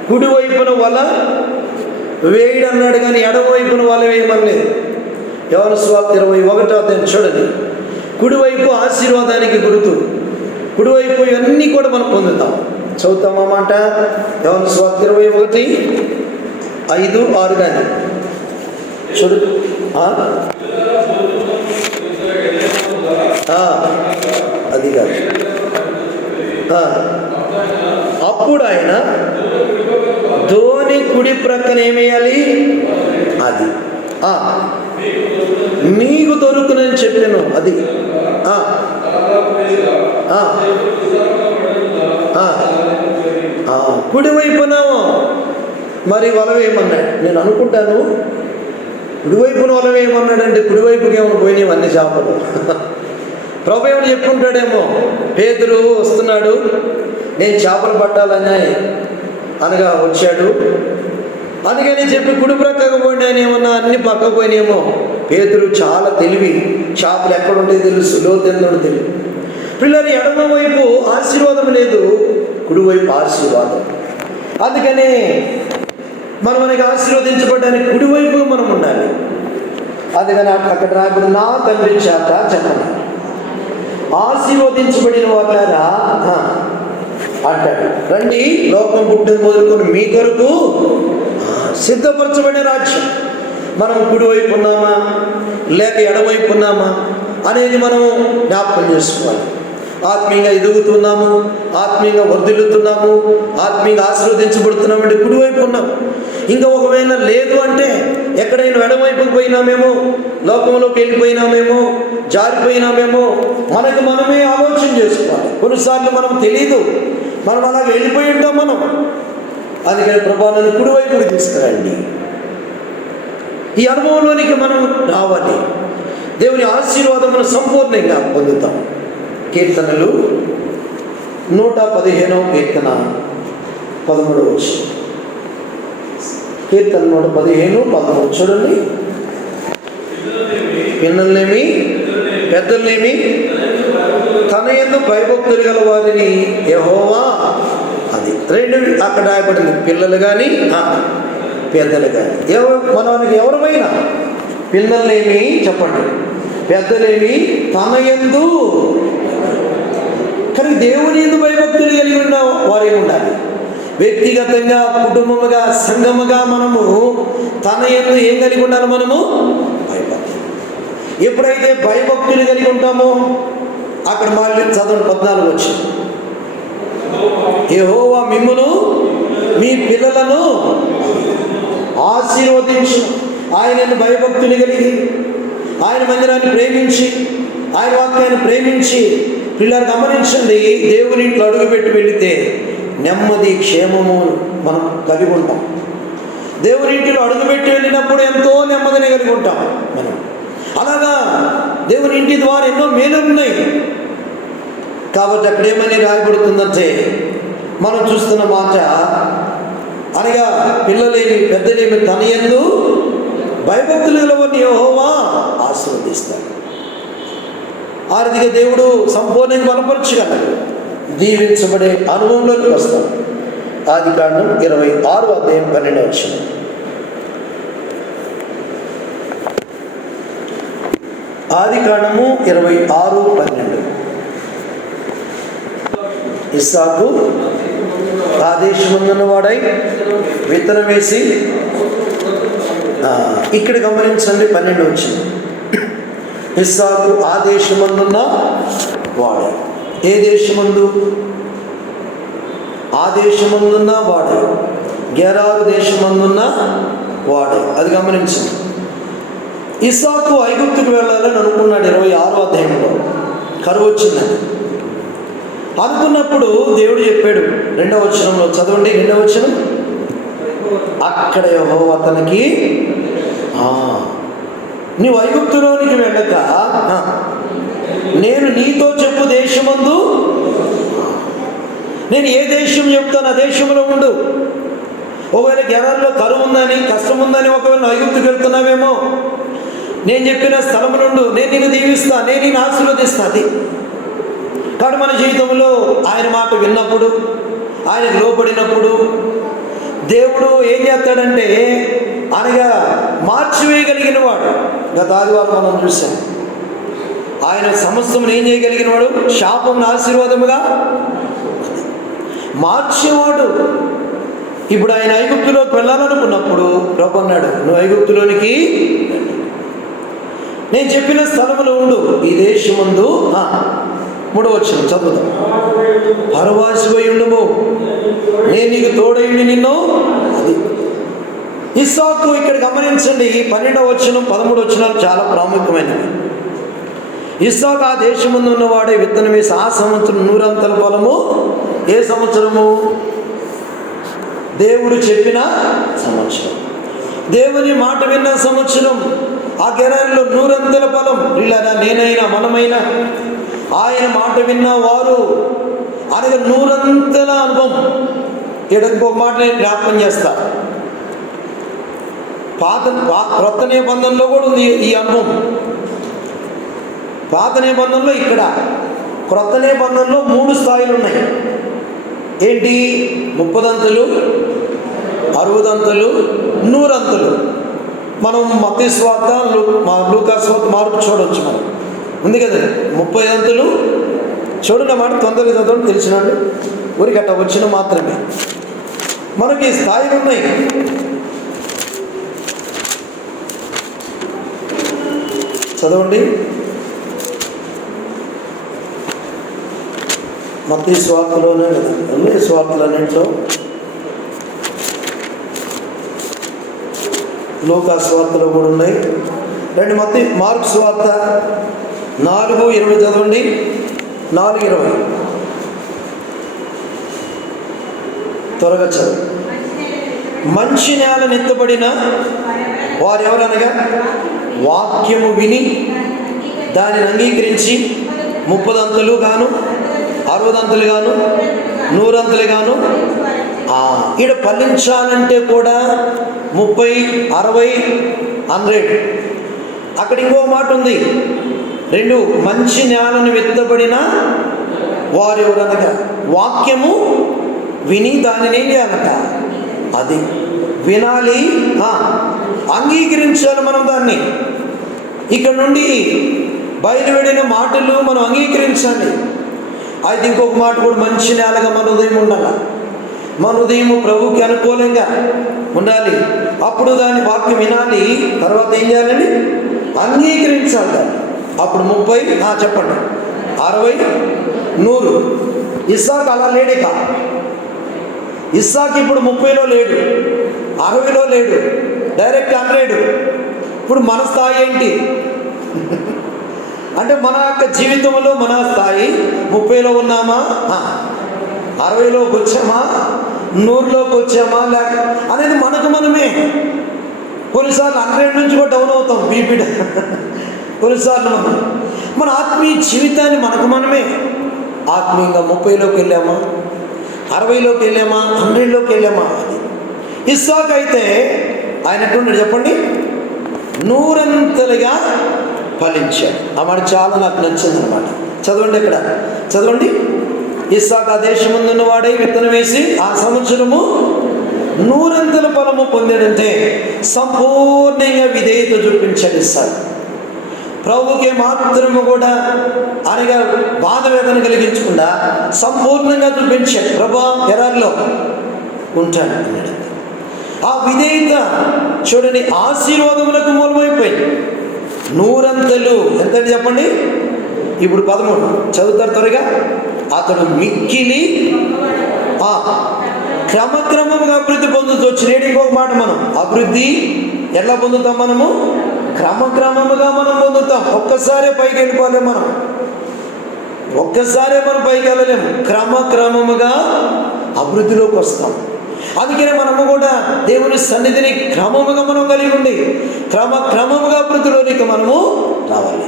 కుడివైపున వల వేయడు అన్నాడు, కానీ ఎడమవైపున వల వేయమనలేదు. యోహాను సువార్త 21 చూడండి. కుడివైపు ఆశీర్వాదానికి గుర్తు. కుడివైపు ఇవన్నీ కూడా మనం పొందుతాం. చదువుతాం అన్నమాట. యోహాను సువార్త 21:5-6 కానీ చూడు. అది కాదు. అప్పుడు ఆయన ధోని కుడి ప్రక్కన ఏమేయాలి? అది మీకు దొరుకునని చెప్పాను. అది కుడివైపున మరి వలవేయమన్నాడు. నేను అనుకుంటాను కుడివైపున వలవేయమన్నాడంటే కుడివైపుకి ఏమైనా పోయినాయి అన్ని చేపలు. ప్రభు ఏమని చెప్పుకుంటాడేమో, పేతురు వస్తున్నాడు, నేను చేపలు పట్టాలని అనగా వచ్చాడు, అందుకని చెప్పి కుడి ప్రక్కకు పోండి అని ఏమన్నా అన్ని పక్కకు పోయినేమో. పేతురు చాలా తెలివి, చేపలు ఎక్కడ ఉంటే తెలుసు, లోతెందో తెలియదు. పిల్లలు ఎడమ వైపు ఆశీర్వాదం లేదు, కుడివైపు ఆశీర్వాదం. అందుకనే మనకి ఆశీర్వదించబడడానికి కుడివైపు మనం ఉండాలి. అందుకని అక్కడ రాబడి నా తండ్రి చేత చెప్పండి, ఆశీర్వదించబడిన వాళ్ళారా అంటాడు, రండి లోకం పుట్టిన మొదలుకొని మీ కొరకు సిద్ధపరచబడిన రాజ్యం. మనం కుడివైపు ఉన్నామా లేక ఎడవైపు ఉన్నామా అనేది మనం జ్ఞాపకం చేసుకోవాలి. ఆత్మీయంగా ఎదుగుతున్నాము, ఆత్మీయంగా వర్ధిల్లుతున్నాము, ఆత్మీయంగా ఆశీర్వదించబడుతున్నామంటే కుడివైపు ఉన్నాం. ఇంకా ఒకవేళ లేదు అంటే ఎక్కడైనా ఎడవైపుకి పోయినామేమో, లోకంలోకి వెళ్ళిపోయినామేమో, జారిపోయినామేమో మనకు మనమే ఆలోచన చేసుకోవాలి. కొన్నిసార్లు మనం తెలీదు, మనం అలాగే వెళ్ళిపోయి ఉంటాం మనం. అందుకని ప్రభా నన్ను కుడివైపుకి తీసుకురండి. ఈ అనుభవంలోనికి మనం రావాలి. దేవుని ఆశీర్వాదమును సంపూర్ణంగా పొందుతాం. కీర్తనలు 115వ కీర్తన 13వ వచనం. కీర్తన 115, 13 చూడండి. పిల్లల్నేమి పెద్దల్నేమి తన యందు భయభక్తులు గల వారిని యెహోవా, అది రెండు అక్కడ రాయబడింది, పిల్లలు కానీ పెద్దలు కానీ. మనకి ఎవరమైనా పిల్లల్నేమి చెప్పండి, పెద్దలేమి తన యందు, కానీ దేవుని యందు భయభక్తులు కలిగి ఉన్న వారే ఉండాలి. వ్యక్తిగతంగా, కుటుంబముగా, సంఘముగా మనము తన యందు ఏం కలిగి ఉండాలి? మనము భయభక్తులు. ఎప్పుడైతే భయభక్తులు కలిగి ఉంటామో అక్కడ మళ్ళీ చదవండి 14 వచ్చింది, యెహోవా మిమ్మును మీ పిల్లలను ఆశీర్వదించు. ఆయనను భయభక్తులు కలిగి, ఆయన మందిరాన్ని ప్రేమించి, ఆయన వాక్యాన్ని ప్రేమించి, పిల్లలు గమనించండి, దేవుని ఇంట్లో అడుగుపెట్టి వెళితే నెమ్మది, క్షేమము మనం కలిగి ఉంటాం. దేవుని ఇంటిలో అడుగుపెట్టి వెళ్ళినప్పుడు ఎంతో నెమ్మదిని కలిగి ఉంటాం మనం. అలాగా దేవుని ఇంటి ద్వారా ఎన్నో మేలు ఉన్నాయి. కాబట్టి అక్కడ ఏమని రాయబడుతుందంటే, మనం చూస్తున్న మాట అనగా పిల్లలేమి పెద్దలేమి తన యందు భయభక్తులు గలవారిని యెహోవా ఆశీర్వదిస్తాడు. ఆర్థిక దేవుడు సంపూర్ణంగా బలపరచగలడు. దీవించబడే అనుభవంలోకి వస్తాం. ఆదికాండం 26వ అధ్యాయం 12వ వచనం. ఆదికాండము 26:12. ఇస్సాకు ఆదేశమున్న వాడై విత్తనం వేసి, ఇక్కడ గమనించండి 12 వచ్చింది. ఇస్సాకు ఆదేశమందున్న వాడై, ఏ దేశమందు? ఆదేశమందున్న వాడై, గెరారు దేశమందున్న వాడై. అది గమనించింది. ఇస్సాకు ఐగుప్తుకు వెళ్ళాలని అనుకున్నాడు 26వ అధ్యాయంలో. కరువు వచ్చిందని అనుకున్నప్పుడు దేవుడు చెప్పాడు 2వ వచనంలో, చదవండి 2వ వచనం. అక్కడ యెహోవా అతనికి, నీవు ఐగుప్తులోనికి వెళ్ళక నేను నీతో చెప్పు దేశమందు, నేను ఏ దేశం చెప్తాను ఆ దేశంలో ఉండు. ఒకవేళ గెరాల్లో కరువు ఉందని, కష్టం ఉందని ఒకవేళ ఐగుప్తుకు వెళ్తున్నావేమో, నేను చెప్పిన స్థలం నుండు, నేను నిన్ను దీవిస్తా, నేను నిన్ను ఆశీర్వదిస్తా. అది కాబట్టి మన జీవితంలో ఆయన మాట విన్నప్పుడు, ఆయనకు లోబడినప్పుడు దేవుడు ఏం చేస్తాడంటే అనగా మార్చివేయగలిగిన వాడు. గత ఆదివారం మనం చూసాం. ఆయన సమస్తమును ఏం చేయగలిగిన వాడు? శాపం ఆశీర్వాదముగా మార్చేవాడు. ఇప్పుడు ఆయన ఐగుప్తులోకి వెళ్ళాలనుకున్నప్పుడు ప్రభు అన్నాడు, నువ్వు ఐగుప్తులోనికి నేను చెప్పిన స్థలములో ఉండు, ఈ దేశమందు 3వ వచనం చదువుదాం. పరవాసిపై ఉండుము, నేను నీకు తోడైండి నిన్ను. అది ఇస్సాకు ఇక్కడ గమనించండి. 12వ వచనం 13 వచనాలు చాలా ప్రాముఖ్యమైనవి. ఇస్సాకు ఆ దేశముందు ఉన్నవాడే విత్తనం వేసి ఆ సంవత్సరం 100 అంతల ఫలము. ఏ సంవత్సరము? దేవుడు చెప్పిన సంవత్సరం, దేవుని మాట విన్న సంవత్సరం. ఆ గెరారిలో 100 అంతల ఫలం. ఇలా నేనైనా మనమైనా ఆయన మాట విన్న వారు అనగా 100 అంతల అనుభవం. ఇక్కడ ఇంకొక మాట నేను జ్ఞాపకం చేస్తా. క్రొత్త నిబంధనలో కూడా ఉంది ఈ అనుభవం. పాత నిబంధనలో ఇక్కడ, క్రొత్త నిబంధనలో 3 స్థాయిలు ఉన్నాయి. ఏంటి? 30 అంతలు, 60 అంతలు, 100 అంతలు. మనం మత్తయి సువార్త, లూకా సువార్త మార్పు చూడవచ్చు. మనం ఉంది కదా 30 అంతలు. చూడండి మాట తొందరగా చదవండి, తెలిసినాడు ఊరికి అట్ట వచ్చిన మాత్రమే. మనకి స్థాయిలు ఉన్నాయి. చదవండి. మత్తయి సువార్తలోనే కదా, అన్నీ సువార్తలన్నింటిలో. లూకా సువార్తలో కూడా ఉన్నాయి. మార్కు సువార్త 4:20 చదవండి. 4:20 త్వరగా చదువు. మంచి నేల నెత్తబడిన వారు ఎవరనగా వాక్యము విని దానిని అంగీకరించి 30 అంతలు గాను, 60 అంతలు గాను, 100 అంతలు గాను. ఈడ ఫలించాలంటే కూడా 30, 60, 100. అక్కడ ఇంకో మాట ఉంది. 2 మంచి నేలను విత్తబడిన వారు ఎవరనగా వాక్యము విని దానిని ఏం చేయాలట? అది వినాలి, అంగీకరించాలి మనం దాన్ని. ఇక్కడ నుండి బయలువెడిన మాటలు మనం అంగీకరించాలి. అయితే ఇంకొక మాట కూడా, మంచి నేలగా మన హృదయం ఉండాలి. మన హృదయం ప్రభువుకి అనుకూలంగా ఉండాలి. అప్పుడు దాని వాక్యం వినాలి, తర్వాత ఏం చేయాలండి? అంగీకరించాలి దాన్ని. అప్పుడు 30, చెప్పండి, 60, 100. ఇస్సాకు అలా లేడిక. ఇస్సాకు ఇప్పుడు 30లో లేడు, 60లో లేడు, డైరెక్ట్ 100. ఇప్పుడు మన స్థాయి ఏంటి అంటే మన యొక్క జీవితంలో మన స్థాయి 30లో ఉన్నామా, 60లోకి వచ్చామా, 100లోకి వచ్చామా లేక అనేది మనకు మనమే. కొన్నిసార్లు 100 నుంచి కూడా డౌన్ అవుతాం, బీపీ. కొన్నిసార్లు మన ఆత్మీయ జీవితాన్ని మనకు మనమే ఆత్మీయంగా 30లోకి వెళ్ళామా, 60లోకి వెళ్ళామా, 100లోకి వెళ్ళామా. అది ఇస్సాకు అయితే ఆయన ఎట్లున్నాడు చెప్పండి? 100 అంతలుగా ఫలించాడు. ఆ మాట చాలా నాకు నచ్చింది అనమాట. చదవండి, ఇక్కడ చదవండి. ఇస్సాకు ఆ దేశముందున్న వాడై విత్తనం వేసి ఆ సంవత్సరము 100 అంతల ఫలము పొందాడంటే సంపూర్ణంగా విధేయత చూపించాడు ఇస్సాకు. ప్రభువుకి మాత్రము కూడా అనగా బాధ వేదన కలిగించకుండా సంపూర్ణంగా చూపించాడు. ప్రభా ఎరాల్లో ఉంటాడు అన్నాడు. ఆ విధేయత చూడండి ఆశీర్వాదములకు మూలమైపోయింది. 100 అంతలు ఎంత చెప్పండి? ఇప్పుడు 13 చదువుతారు త్వరగా. అతడు మిక్కిలి క్రమక్రమంగా అభివృద్ధి పొందుతూ వచ్చి. నేడు ఇంకొక మాట, మనం అభివృద్ధి ఎలా పొందుతాం? మనము క్రమక్రమముగా మనం పొందుతాం. ఒక్కసారే పైకి వెళ్ళిపోలేము మనం, ఒక్కసారే మనం పైకి వెళ్ళలేము. క్రమక్రమముగా అభివృద్ధిలోకి వస్తాం. అందుకనే మనము కూడా దేవుని సన్నిధిని క్రమముగా మనం కలిగి ఉండి క్రమముగా అభివృద్ధిలోనికి మనము రావాలి.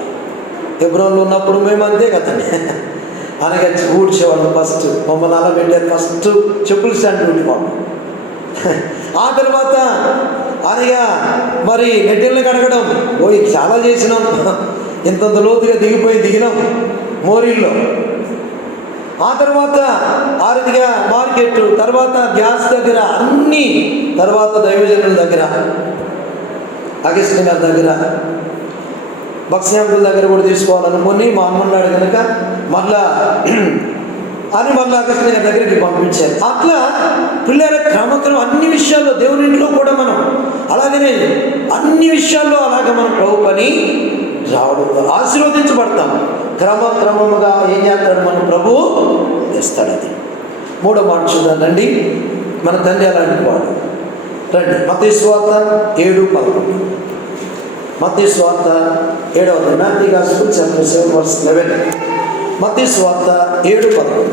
హెబ్రోన్లో ఉన్నప్పుడు మేము అంతే కదండి, అనగా ఊడ్చేవాళ్ళు. ఫస్ట్ మమ్మల్ని అలా పెట్టారు. ఫస్ట్ చెప్పులు స్టాండ్ ఉండేవాళ్ళు. ఆ తర్వాత అనగా మరి నెట్టెల్ని కడగడం, చాలా చేసినాం. ఇంతంత లోతుగా దిగినాం మోరీల్లో. ఆ తర్వాత ఆరుదిగా మార్కెట్, తర్వాత గ్యాస్ దగ్గర అన్నీ, తర్వాత దైవజనుల దగ్గర, అగస్టిన్ గారి దగ్గర, భక్ష్యాంకుల దగ్గర కూడా తీసుకోవాలనుకొని మా అమ్మన్నాడు కనుక మళ్ళా అగస్టిన్ గారి దగ్గరికి పంపించారు. అట్లా పిల్లల క్రమక్రమం అన్ని విషయాల్లో దేవుని ఇంట్లో కూడా మనం అలాగనే అన్ని విషయాల్లో అలాగే మనం ప్రభు పని రావడం ఆశీర్వదించబడతాం. క్రమక్రమముగా ఏం చేస్తాడు మన ప్రభు తెస్తాడు. అది 3వ మాట చూద్దానండి. మన తండ్రి అలాంటి వాడు. రండి మత్తయి సువార్త 7:11. మత్తయి సువార్త 7వ Matthew Gospel chapter 7 verse 11. మత్తయి సువార్త 7:11.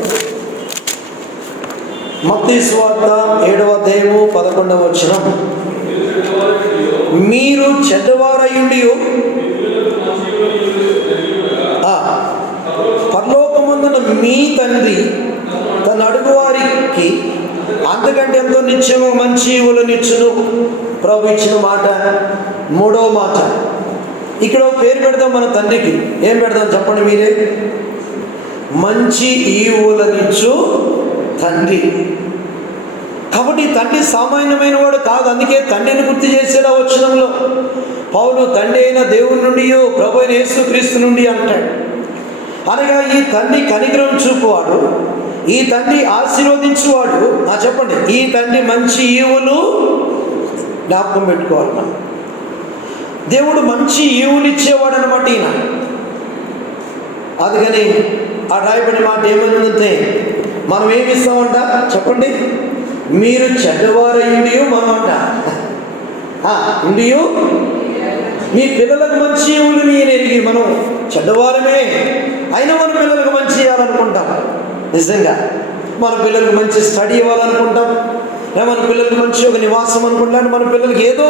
మత్తయి సువార్త 7వ అధ్యాయము 11వ వచనం. మీరు చెడ్డవారయుండి పరలోకమందున మీ తండ్రి తన అడుగువారికి అంతకంటే ఎంతో నిత్యము మంచి ఈవులనిచ్చును. ప్రభు ఇచ్చిన మాట. మూడవ మాట, ఇక్కడ ఒక పేరు పెడదాం మన తండ్రికి. ఏం పెడదాం చెప్పండి మీరే? మంచి ఈవులనిచ్చు తండ్రి. కాబట్టి తండ్రి సామాన్యమైన వాడు కాదు. అందుకే తండ్రిని గుర్తు చేసేలా వచనంలో పౌలు తండ్రి అయిన దేవుని నుండి, ప్రభు అయిన యేసుక్రీస్తు నుండి అంటాడు. అనగా ఈ తండ్రి కనికరం చూపువాడు, ఈ తండ్రి ఆశీర్వదించువాడు. చెప్పండి, ఈ తండ్రి మంచి ఈవులు జ్ఞాపకం పెట్టుకోవాలి. మనం దేవుడు మంచి ఈవులు ఇచ్చేవాడు అనమాట ఈయన. అందుకని ఆ రాయబడిన మాట ఏమైందంటే, మనం ఏమి ఇస్తామంట చెప్పండి? మీరు చెడ్డవారయ్యుడియు మనం అంట ఇండియు మీ పిల్లలకు మంచి ఈవులు నేను ఎరిగి. మనం చెడ్డవారమే అయినా మన పిల్లలకు మంచి ఇవ్వాలనుకుంటాం. నిజంగా మన పిల్లలకు మంచి స్టడీ ఇవ్వాలనుకుంటాం, మన పిల్లలకు మంచి ఒక నివాసం అనుకుంటాను. మన పిల్లలకి ఏదో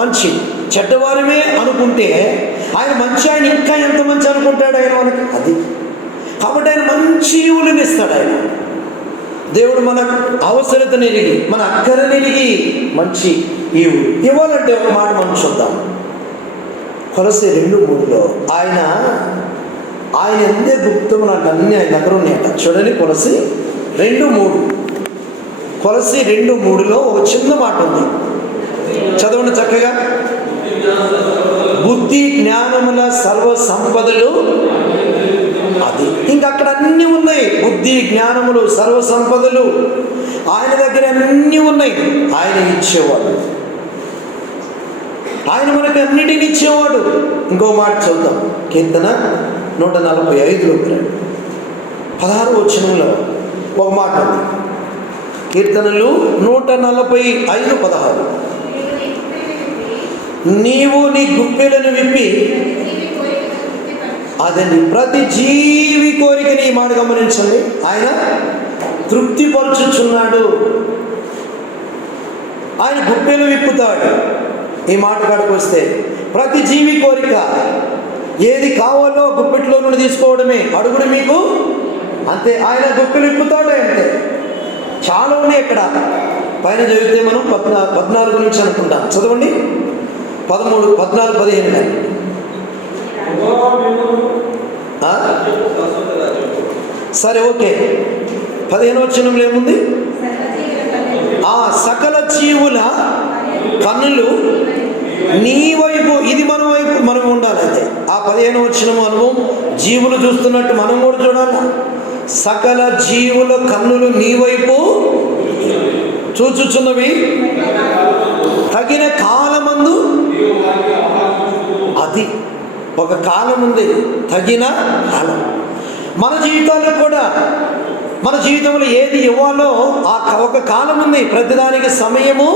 మంచి. చెడ్డవారమే అనుకుంటే ఆయన మంచి, ఆయన ఇంకా ఎంత మంచి అనుకుంటాడు ఆయన మనకి. అది కాబట్టి ఆయన మంచి ఈవులను ఇస్తాడు. ఆయన దేవుడు మన అవసరతను ఎరిగి, మన అక్కరని ఎరిగి మంచి ఈవు ఇవ్వాలంటే ఒక మాట మనం చూద్దాం. కొలస్సీ 2:3 ఆయన ఎందే గుప్తము నాకు అన్నీ ఆయన దగ్గర ఉన్నాయట. చూడండి, కొలస్సీ 2:3. కొలస్సీ 2:3 ఒక చిన్న మాట ఉంది, చదవండి చక్కగా. బుద్ధి జ్ఞానముల సర్వ సంపదలు. అది ఇంకా అక్కడ అన్నీ ఉన్నాయి. బుద్ధి జ్ఞానములు సర్వ సంపదలు ఆయన దగ్గర అన్నీ ఉన్నాయి. ఆయన ఇచ్చేవాడు, ఆయన మనకి అన్నిటిని ఇచ్చేవాడు. ఇంకో మాట చూద్దాం, కీర్తన 145 16వ వచనంలో ఒక మాట ఉంది. కీర్తనలు 145:16. నీవు నీ గుప్పెలను విప్పి అదని ప్రతి జీవి కోరికని. ఈ మాట గమనించండి, ఆయన తృప్తిపరచుచున్నాడు. ఆయన గుప్పెలు విప్పుతాడు. ఈ మాట కాడికి వస్తే ప్రతి జీవి కోరిక ఏది కావాలో గుప్పెట్లో నుండి తీసుకోవడమే. అడుగుడు మీకు అంతే. ఆయన గుప్పెలు విప్పుతాడు. అంతే, చాలా ఉన్నాయి. ఇక్కడ పైన చదివితే మనం 14 నుంచి అనుకుంటాం. చదవండి, 13, 14, 15. సరే, ఓకే. 15వ వచనంలో ఏముంది? సకల జీవుల కన్నులు నీ వైపు. ఇది మన వైపు మనం ఉండాలి. అయితే ఆ 15వ వచనం అనుభవం జీవులు చూస్తున్నట్టు మనం కూడా చూడాలి. సకల జీవుల కన్నులు నీ వైపు చూచుచున్నవి తగిన కాలమందు. అది ఒక కాలం ఉంది, తగిన కాలం. మన జీవితాల్లో కూడా, మన జీవితంలో ఏది ఇవ్వాలో ఒక కాలం ఉంది. ప్రతిదానికి సమయము.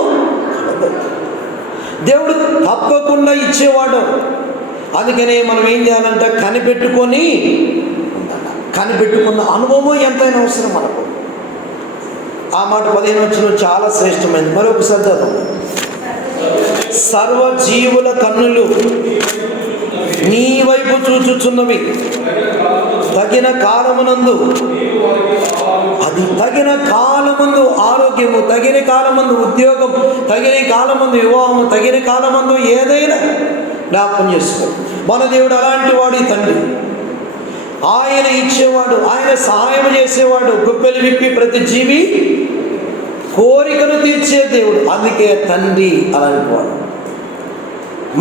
దేవుడు తప్పకుండా ఇచ్చేవాడు. అందుకనే మనం ఏం చేయాలంటే కనిపెట్టుకున్న అనుభవం ఎంతైనా అవసరం మనకు. ఆ మాట 15వ వచనం చాలా శ్రేష్టమైనది. మరొకసారి చదవండి. సర్వ జీవుల కన్నులు నీ వైపు చూచుచున్నవి తగిన కాలమునందు. అది తగిన కాలమందు ఆరోగ్యము, తగిన కాలమందు ఉద్యోగం, తగిన కాలమందు వివాహము, తగిన కాలమందు ఏదైనా జ్ఞాపకం చేసుకో. మన దేవుడు అలాంటి వాడు. ఈ తండ్రి ఆయన ఇచ్చేవాడు, ఆయన సహాయం చేసేవాడు. గుప్పెలు విప్పి ప్రతి జీవి కోరికను తీర్చే దేవుడు. అందుకే తండ్రి అలాంటి వాడు.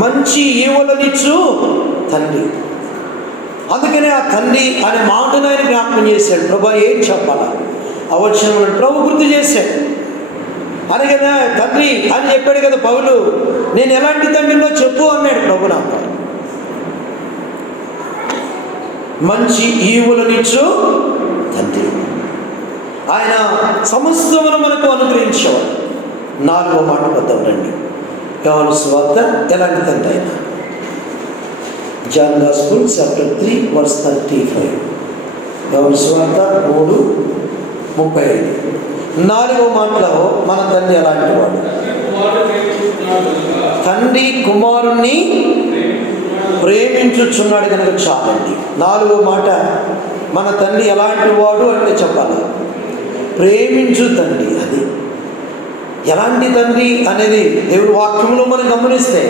మంచి ఈవులనిచ్చు తండ్రి. అందుకనే ఆ తండ్రి అనే మాటను ఆయన జ్ఞాపకం చేశాడు. ప్రభా ఏం చెప్పాలా? అవసరం ప్రభు గుర్తు చేశాడు. అనగా తండ్రి అని చెప్పాడు కదా పౌలు. నేను ఎలాంటి తండ్రిలో చెప్పు అన్నాడు ప్రభు నాకు. మంచి ఈవులనిచ్చు తండ్రి. ఆయన సమస్తమును మనకు అనుగ్రహించేవాడు. 4వ మాట వద్దాం రండి. యోహాను సువార్త ఎలాంటి తండ్రి ఆయన? John gospel chapter 3:35. యోహాను సువార్త 3:35. 4వ మాటలో మన తండ్రి ఎలాంటి వాడు? తండ్రి కుమారుణ్ణి ప్రేమించుచున్నాడు కనుక చాలండి. 4వ మాట మన తండ్రి ఎలాంటి వాడు అంటే చెప్పాలి, ప్రేమించు తండ్రి. అది ఎలాంటి తండ్రి అనేది దేవుని వాక్యంలో మనం గమనిస్తే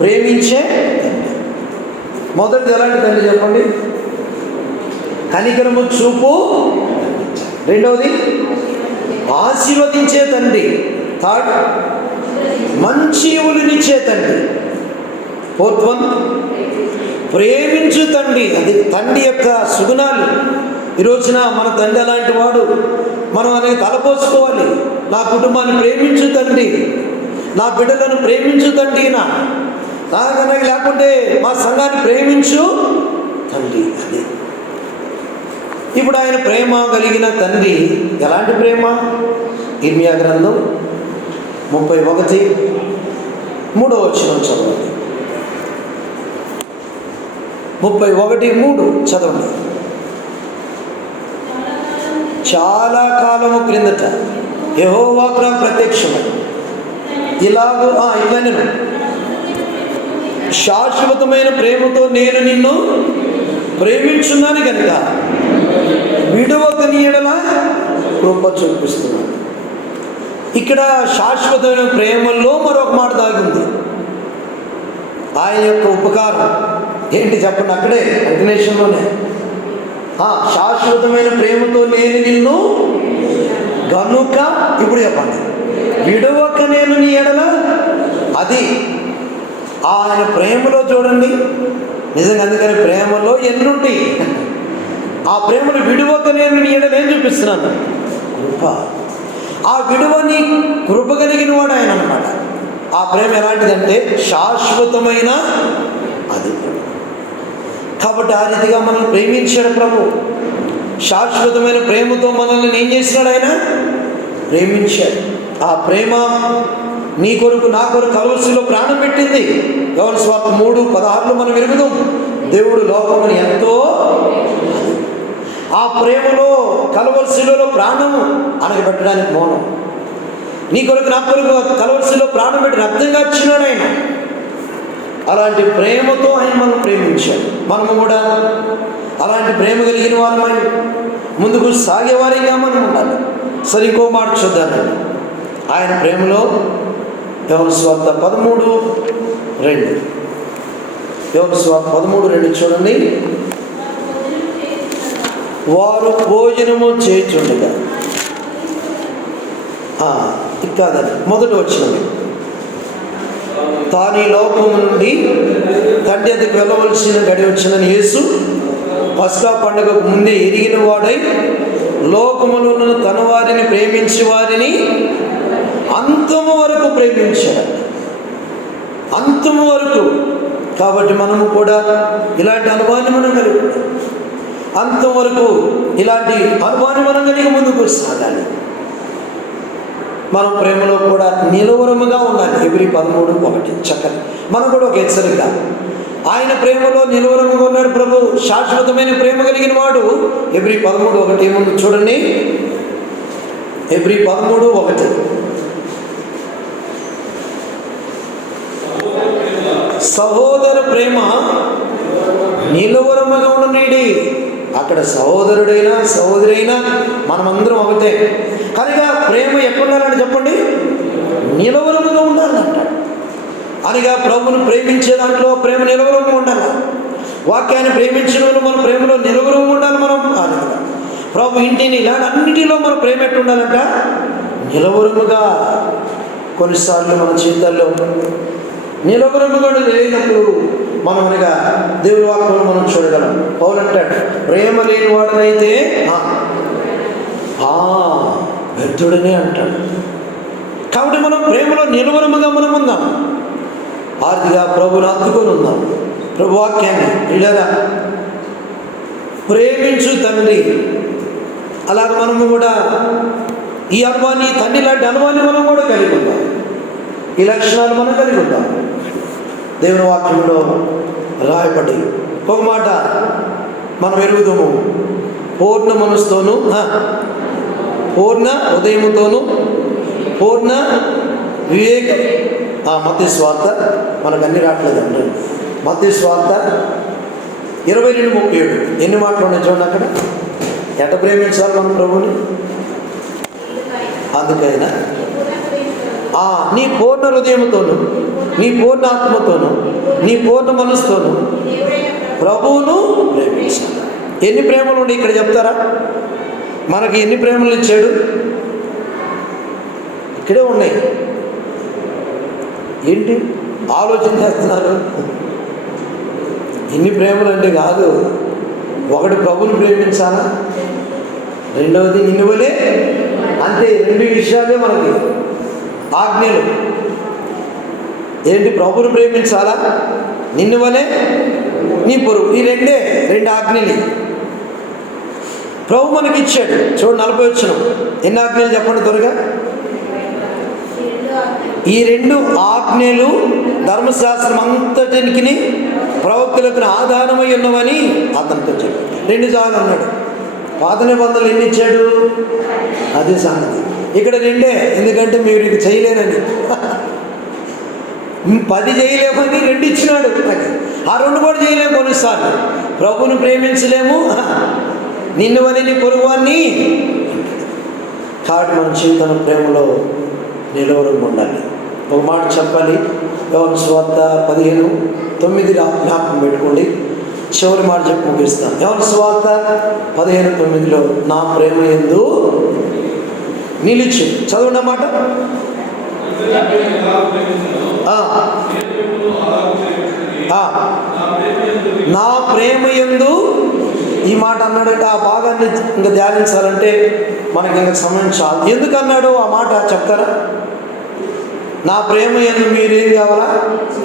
ప్రేమించే తండ్రి. మొదటిది ఎలాంటి తండ్రి చెప్పండి? కనికరము చూపు. రెండవది ఆశీర్వదించే తండ్రి. థర్డ్ మంచి ఊలినిచ్చే తండ్రి. ఫోర్త్ వన్ ప్రేమించు తండ్రి. అది తండ్రి యొక్క సుగుణాలు. ఈ రోజున మన తండ్రి అలాంటి వాడు, మనం అనేది తలపోసుకోవాలి. నా కుటుంబాన్ని ప్రేమించు తండ్రి, నా బిడ్డలను ప్రేమించు తండ్రి, నాకనగా లేకుంటే మా సంఘాన్ని ప్రేమించు తండ్రి. అది ఇప్పుడు ఆయన ప్రేమ కలిగిన తండ్రి. ఎలాంటి ప్రేమ? ఇర్మియా గ్రంథం 31:3 చదవండి. 31:3 చదవండి. చాలా కాలము క్రిందట యెహోవా ప్రత్యక్షమై ఇలాగూ ఇట్లా నేను శాశ్వతమైన ప్రేమతో నేను నిన్ను ప్రేమించున్నాను కనుక విడువక నీ యెడల కృప చూపిస్తున్నాను. ఇక్కడ శాశ్వతమైన ప్రేమల్లో మరొక మాట దాగింది. ఆయన యొక్క ఉపకారం ఏంటి చెప్పండి? అక్కడే కంటిన్యూషన్లోనే శాశ్వతమైన ప్రేమతో నేను నిన్ను గనుక, ఇప్పుడు చెప్పండి, విడువక నేను నీ యెడల. అది ఆయన ప్రేమలో చూడండి నిజంగా. అందుకని ప్రేమలో ఎన్నుండి ఆ ప్రేమను విడువక నేను నీ యెడల ఏం చూపిస్తున్నాను? కృప. ఆ విడువని కృప కలిగిన వాడు ఆయన అన్నమాట. ఆ ప్రేమ ఎలాంటిదంటే శాశ్వతమైన అది. కాబట్టి ఆ రీతిగా మనల్ని ప్రేమించాడు ప్రభు. శాశ్వతమైన ప్రేమతో మనల్ని ఏం చేసినాడు? ఆయన ప్రేమించాడు. ఆ ప్రేమ నీ కొరకు నా కొరకు కలువరిలో ప్రాణం పెట్టింది. యోహాను సువార్త 3:16 మనం ఎరుగుదాం. దేవుడు లోకముని ఎంతో, ఆ ప్రేమలో కలువరిలో ప్రాణము అనగబెట్టడానికి మౌనం. నీ కొరకు నా కొరకు కలువరిలో ప్రాణం పెట్టి రక్తంగా ఇచ్చినాడు ఆయన. అలాంటి ప్రేమతో ఆయన మనం ప్రేమించాడు. మనము కూడా అలాంటి ప్రేమ కలిగిన వారమై ముందుకు సాగేవారిగా మనం ఉండాలి. సరే, ఇంకో మాట చూద్దామండి. ఆయన ప్రేమలో యోహాను సువార్త 13:2 యోహాను సువార్త 13:2 చూడండి. వారు భోజనము చేయుచుండగా కాదండి, మొదటి వచ్చినది. తాను ఈ లోకము నుండి తండ్రి ఎద్దకు వెళ్ళవలసిన గడి వచ్చిందని యేసు పస్కా పండుగకు ముందే ఎరిగిన వాడై లోకములో తన వారిని ప్రేమించి వారిని అంతము వరకు ప్రేమించాడు. అంతము వరకు. కాబట్టి మనము కూడా ఇలాంటి అనుభవాన్ని మనం కలిగి ఉంటాం. అంతం వరకు ఇలాంటి అనుభవాన్ని మనం కలిగి ముందుకు సాగాలి. మనం ప్రేమలో కూడా నిలువరముగా ఉండాలి. ఎబ్రీ 13:1 చక్కని మనం కూడా ఒక హెచ్చరిక. ఆయన ప్రేమలో నిలువరముగా ఉన్నాడు ప్రభు. శాశ్వతమైన ప్రేమ కలిగిన వాడు. ఎబ్రీ 13:1 ఏముంది చూడండి. ఎబ్రీ 13:1 సహోదర ప్రేమ నిలువరముగా ఉండనేది. అక్కడ సహోదరుడైనా సహోదరైనా మనమందరం ఒకటే. కనుక ప్రేమ ఎక్కడుండాలని చెప్పండి? నిలవరముగా ఉండాలంటాడు. అనగా ప్రభువును ప్రేమించే దాంట్లో ప్రేమ నిలవరంగా ఉండాలి. వాక్యాన్ని ప్రేమించిన వాళ్ళు మన ప్రేమలో నిలవరంగా ఉండాలి. మనం ప్రభు ఇంటిని ఇలాంటి అన్నిటిలో మన ప్రేమ ఎట్టు ఉండాలంట? నిలవరముగా. కొన్నిసార్లు మన జీవితాల్లో నిలవరముగా లేనప్పుడు మనం అనగా దేవుని వాక్యంలో మనం చూడగలం. పౌలు అంటాడు, ప్రేమ లేని వాడనైతే వ్యర్థుడనే అంటాడు. కాబట్టి మనం ప్రేమలో నిలవరముగా మనం ఉందాం. ఆర్థిగా ప్రభుని హత్తుకొని ఉందాం. ప్రభు వాక్యాన్ని ఇలాగా ప్రేమించు తండ్రి. అలాగ మనము కూడా ఈ అనుభవాన్ని, తండ్రి లాంటి అనుభవాన్ని మనం కూడా కలిగి ఉందాం. ఈ లక్షణాలు మనం కలిగి ఉందాం. దేవుని వాక్యంలో రాయబడి ఒక మాట మనం ఎరుగుదాము. పూర్ణ మనసుతోనూ, పూర్ణ ఉదయముతోనూ, పూర్ణ వివేకం. మత్తయి సువార్త మనకు అన్ని రావట్లేదండి. మత్తయి సువార్త 22:37 ఎన్ని మాటలు ఉన్నాయి చూడండి. అక్కడ ఎట ప్రేమించాలి మన ప్రభుని? అందుకైనా నీ పూర్ణ హృదయంతోను, నీ పూర్ణ ఆత్మతోను, నీ పూర్ణ మనసుతోను ప్రభువును ప్రేమించాలి. ఎన్ని ప్రేమలు ఉన్నాయి ఇక్కడ చెప్తారా? మనకి ఎన్ని ప్రేమలు ఇచ్చాడు? ఇక్కడే ఉన్నాయి. ఏంటి ఆలోచన చేస్తున్నారు? ఎన్ని ప్రేమలు అంటే కాదు, ఒకటి ప్రభుని ప్రేమించాలా, రెండవది నిన్ను వలే. అంతే, రెండు విషయాలే మనకి ఆజ్ఞలు. ఏంటి? ప్రభుని ప్రేమించాలా, నిన్ను వలే నీ పొరుగు. ఈ రెండు ఆజ్ఞలు ప్రభు మనకి ఇచ్చాడు. చూడు 40 వచనం. ఎన్ని ఆజ్ఞలు చెప్పండి త్వరగా. ఈ 2 ఆజ్ఞలు ధర్మశాస్త్రం అంతటికి ప్రవక్తలకు ఆధారమై ఉన్నవని అతనితో చెప్పాడు. 2 చాలు అన్నాడు. పాత నిబంధనలు ఎన్ని ఇచ్చాడు? అదే సంగతి. ఇక్కడ 2, ఎందుకంటే మీరు ఇది చేయలేరని. 10 చేయలేమని 2 ఇచ్చినాడు. ఆ 2 కూడా చేయలేము. కొన్నిసార్లు ప్రభువుని ప్రేమించలేము, నిన్ను అని నీ పొరుగువాన్ని. కాబట్టి మన జీవితం ప్రేమలో నిలవడం ఉండాలి. ఒక మాట చెప్పాలి. యోహాను సువార్త 15:9 జ్ఞాపకం పెట్టుకోండి. చివరి మాట చెప్పి ముగిస్తాను. యోహాను సువార్త 15:9లో నా ప్రేమ యందు నిలిచి. చదవండి అన్నమాట. నా ప్రేమ యందు, ఈ మాట అన్నాడంటే ఆ భాగాన్ని ఇంకా ధ్యానించాలంటే మనకి ఇంకా సమయం చాలు. ఎందుకు అన్నాడు ఆ మాట చెప్తారా? నా ప్రేమ యందు మీరేం కావాలా?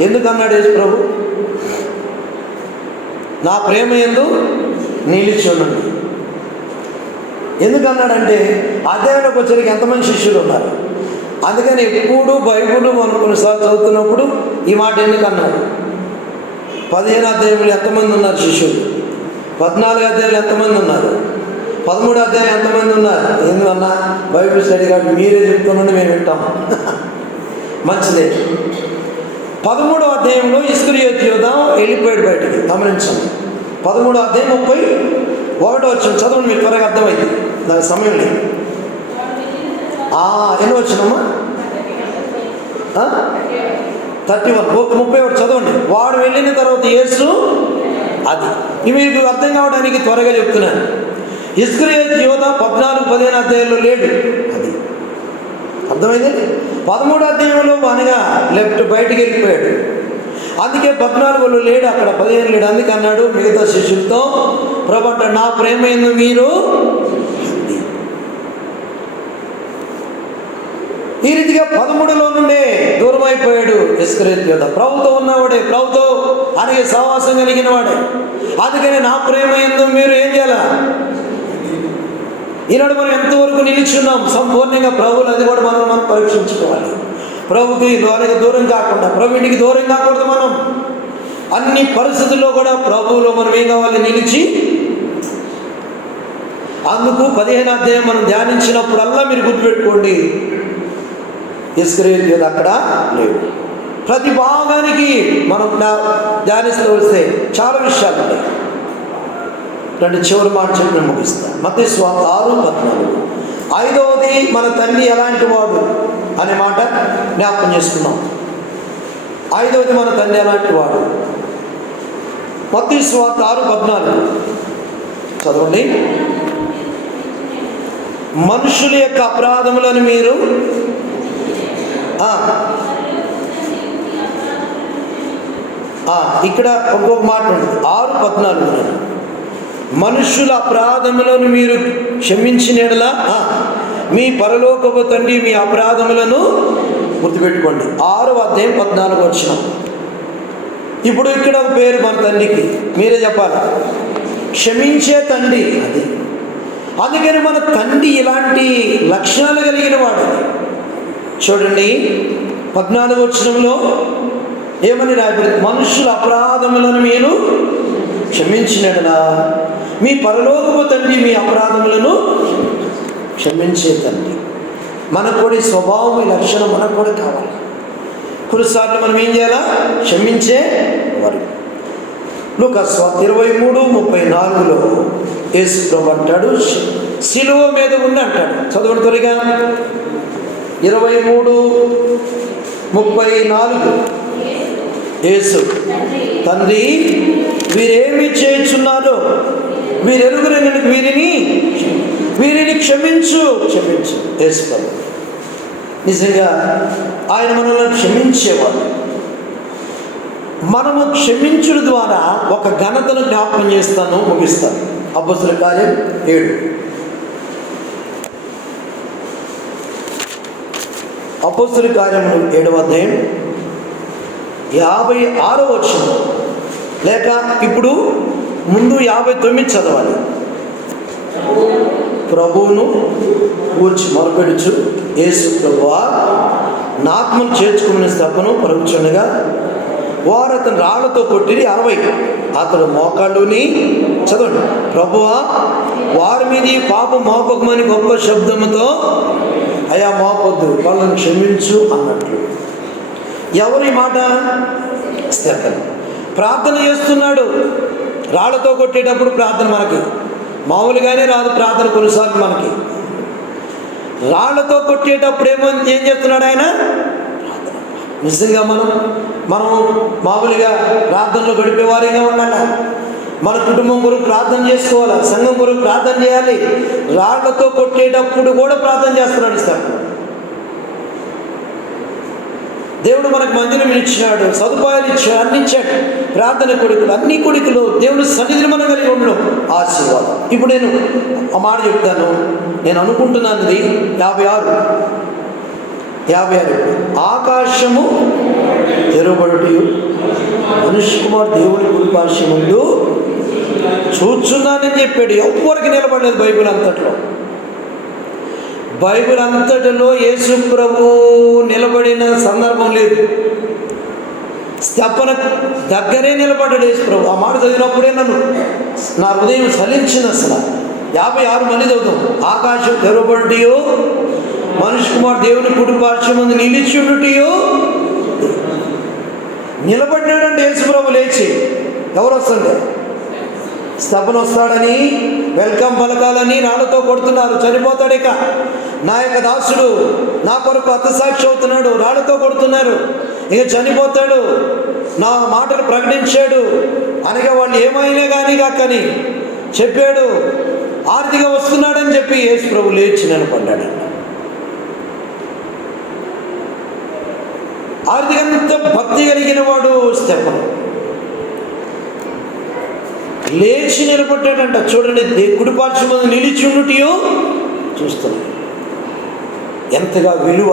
ఎందుకు అన్నాడు యేసు ప్రభు? నా ప్రేమ యందు నిలిచి ఉండండి. ఎందుకు అన్నాడంటే అధ్యాయంలోకి వచ్చేసరికి ఎంతమంది శిష్యులు ఉన్నారు. అందుకని ఎప్పుడు బైబిల్ మనం కొన్నిసార్లు చదువుతున్నప్పుడు ఈ మాట ఎందుకు అన్నాడు. 15 అధ్యాయంలో ఎంతమంది ఉన్నారు శిష్యులు? 14 అధ్యాయులు ఎంతమంది ఉన్నారు? 13 అధ్యాయులు ఎంతమంది ఉన్నారు? ఎందుకన్నా బైబిల్ స్టడీ కాబట్టి మీరే చెప్తున్నాను, మేము వింటాము. మంచిదే. 13వ అధ్యాయంలో ఇస్కరియోతు యూద వెళ్ళిపోయాడు బయటికి. గమనించండి. 13వ అధ్యాయం 31వ వచనం చదవండి, మీకు త్వరగా అర్థమైంది. నాకు సమయం లేదు. ఎన్ని వచ్చినమ్మా? 31. 31 చదవండి. వాడు వెళ్ళిన తర్వాత యేసు, అది మీకు అర్థం కావడానికి త్వరగా చెప్తున్నాను. ఇస్కరియోతు యూద 14-15 అధ్యాయంలో లేడు. అది అర్థమైంది. 13వ అధ్యాయంలో మనగా లెఫ్ట్ బయటికి వెళ్ళిపోయాడు. అందుకే 14లో లేడు, అక్కడ 15 లేడు. అందుకే అన్నాడు మిగతా శిష్యులతో, ప్రభు అంటే నా ప్రేమ యందు మీరు. ఈ రీతిగా 13లో నుండే దూరం అయిపోయాడు ఇస్కరియోతు యూద. ప్రభుతో ఉన్నవాడే, ప్రభుతో అనేక సహవాసం కలిగిన వాడే. అందుకని నా ప్రేమ యందు మీరు ఏం చేయాలా? ఈనాడు మనం ఎంతవరకు నిలిచున్నాం సంపూర్ణంగా ప్రభువులు, అది కూడా మనం పరీక్షించుకోవాలి. ప్రభుకి దూరం కాకుండా, ప్రభునికి దూరం కాకూడదు. మనం అన్ని పరిస్థితుల్లో కూడా ప్రభువులో మనం ఏం కావాలి? నిలిచి. అందుకు 15వ అధ్యాయం మనం ధ్యానించినప్పుడల్లా మీరు గుర్తుపెట్టుకోండి, ఇస్కరియోతు యూద అక్కడ లేవు. ప్రతి భాగానికి మనం ధ్యానిస్తూ వస్తే చాలా విషయాలు ఉన్నాయి. రెండు చివరి మాట చెప్పి ముగిస్తాను. మత్తయి సువార్త 6:14. 5వది మన తండ్రి ఎలాంటి వాడు అనే మాట జ్ఞాపకం చేసుకున్నాం. 5వది మన తండ్రి ఎలాంటి వాడు. మత్తయి సువార్త 6:14 చదవండి. మనుషుల యొక్క అపరాధములను మీరు ఇక్కడ ఇంకొక మాట ఉంది. 6:14 మనుష్యుల అపరాధములను మీరు క్షమించిన యెడల మీ పరలోకపు తండ్రి మీ అపరాధములను, గుర్తుపెట్టుకోండి. 6వ అధ్యాయం 14 వచనం. ఇప్పుడు ఇక్కడ ఒక పేరు మన తండ్రికి, మీరే చెప్పాలి, క్షమించే తండ్రి. అది అందుకని మన తండ్రి ఇలాంటి లక్షణాలు కలిగిన వాడు. చూడండి 14వ వచనంలో ఏమని రాయబడింది? మనుషుల అపరాధములను మీరు క్షమించినడలా మీ పరలోకపు తండ్రి మీ అపరాధములను క్షమించే తండ్రి. మనకు కూడా ఈ స్వభావం, ఈ లక్షణం మనకు కూడా కావాలి. కొన్నిసార్లు మనం ఏం చేయాలా? క్షమించే వారు. లూకాసు సువార్త 23:34లో యేసు ప్రభు అంటాడు, శిలువ మీద ఉండి అంటాడు. చదవండి త్వరగా. 23:34 యేసు, తండ్రి వీరేమి చేయుచున్నారో వీరెరుగురని వీరిని క్షమించు యేసు ప్రభు. నిజంగా ఆయన మనల్ని క్షమించేవాడు. మనము క్షమించడం ద్వారా ఒక ఘనతను జ్ఞాపకం చేస్తాను, ముగిస్తాను. అపోస్తలుల కార్యం 7. అపోస్తలుల కార్యములు 7వ అధ్యాయం 56వ వచనం, లేక ఇప్పుడు ముందు 59 చదవాలి. ప్రభువును కూర్చి మొరపెడుచు, యేసు ప్రభువా నా ఆత్మను చేర్చుకుని స్తెఫను పలుకుచుండగా వారు అతను రాళ్లతో కొట్టిరి. 60 అతడు మోకాళ్ళుని చదవండి, ప్రభువా వారి మీద ఈ పాపం మోపకమని గొప్ప శబ్దముతో, అయా మోపొద్దు, వాళ్ళని క్షమించు అన్నట్లు. ఎవరి మాట? స్తెఫను ప్రార్థన చేస్తున్నాడు. రాళ్లతో కొట్టేటప్పుడు ప్రార్థన మనకి మామూలుగానే రాదు. ప్రార్థన కొన్నిసార్లు మనకి రాళ్లతో కొట్టేటప్పుడు ఏం చేస్తున్నాడు ఆయన? నిజంగా మనం మామూలుగా ప్రార్థనలో గడిపేవారిగా ఉండాలి. మన కుటుంబం కొరకు ప్రార్థన చేసుకోవాలి, సంఘం కొరకు ప్రార్థన చేయాలి. రాళ్లతో కొట్టేటప్పుడు కూడా ప్రార్థన చేస్తున్నాడు సార్. దేవుడు మనకు మందిరం ఇచ్చినాడు, సదుపాయాలు ఇచ్చాడు, అన్ని ఇచ్చాడు. ప్రార్థన కొడుకులు, అన్ని కొడుకులు దేవుడు సన్నిధిని మనం కలిగి ఉండడం ఆశీర్వాదం. ఇప్పుడు నేను ఆ మాట చెప్తాను. నేను అనుకుంటున్నాను 56 ఆకాశము తెరవబడుట మనుష్య కుమారుడు దేవుని కుడిపార్శ్వము ముందు చూచున్నానని చెప్పాడు. ఎవ్వరికి నిలబడలేదు బైబిల్ అంతటిలో యేసు ప్రభు నిలబడిన సందర్భం లేదు. స్తెఫను దగ్గరే నిలబడ్డాడు యేసు ప్రభు. ఆ మాట చదివినప్పుడే నా హృదయం ఫలించింది. అసలు 56 మళ్ళీ చదువుతాం. ఆకాశం తెరవబడుటయో మనుష్య కుమారుడు దేవుని కుడిపార్శ్వము ముందు నిలిచుండుటయో. నిలబడినాడంటే యేసు ప్రభు లేచి. ఎవరు వస్తుంది? స్తెఫను వస్తాడని వెల్కమ్ పలకాలని రాళ్లతో కొడుతున్నారు. చనిపోతాడు. ఇక నా యొక్క దాసుడు నా కొరకు హతసాక్షి అవుతున్నాడు, రాళ్లతో కొడుతున్నారు, ఇక చనిపోతాడు, నా మాటలు ప్రకటించాడు అనగా వాళ్ళు ఏమైనా కానీ కాకని చెప్పాడు. ఆర్తిగా వస్తున్నాడని చెప్పి యేసు ప్రభు లేచి నిలబడ్డాడు. ఆర్తికంత భక్తి కలిగిన వాడు స్తెఫను. లేచి నిలబడ్డాడంట. చూడండి, కుడిపార్శ్వము ముందు నిలిచుండుటయో చూస్తున్నాడు. ఎంతగా విలువ,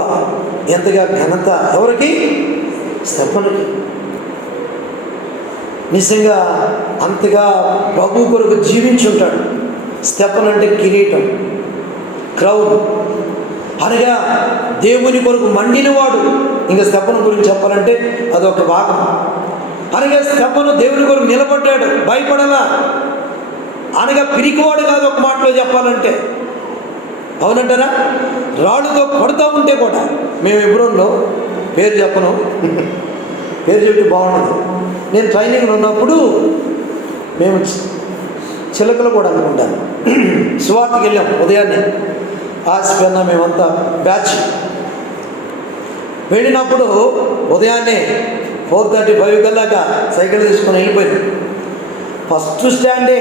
ఎంతగా ఘనత ఎవరికి? స్తెఫనుకి. నిజంగా అంతగా ప్రభు కొరకు జీవించుంటాడు. స్తెఫను అంటే కిరీటం, క్రౌన్ అనగా దేవుని కొరకు మండినవాడు. ఇంకా స్తెఫను గురించి చెప్పాలంటే అదొక భాగం. అనగా స్తెఫను దేవుని కొరకు నిలబడ్డాడు, భయపడలా. అనగా పిరికివాడు కాదు. ఒక మాటలో చెప్పాలంటే అవునంటారా? రాళ్ళుతో కొడతా ఉంటే కూడా, మేము హెబ్రోన్లో పేరు చెప్పను, పేరు చెప్తే బాగుండదు. నేను ట్రైనింగ్లో ఉన్నప్పుడు మేము చిలకలు కూడా అనుకుంటాను సువార్తకి వెళ్ళాం. ఉదయాన్నే ఆసిపోయినా మేమంతా బ్యాచ్ వెళ్ళినప్పుడు ఉదయాన్నే 4:35 కల్లాక సైకిల్ తీసుకొని వెళ్ళిపోయింది. ఫస్ట్ స్టాండే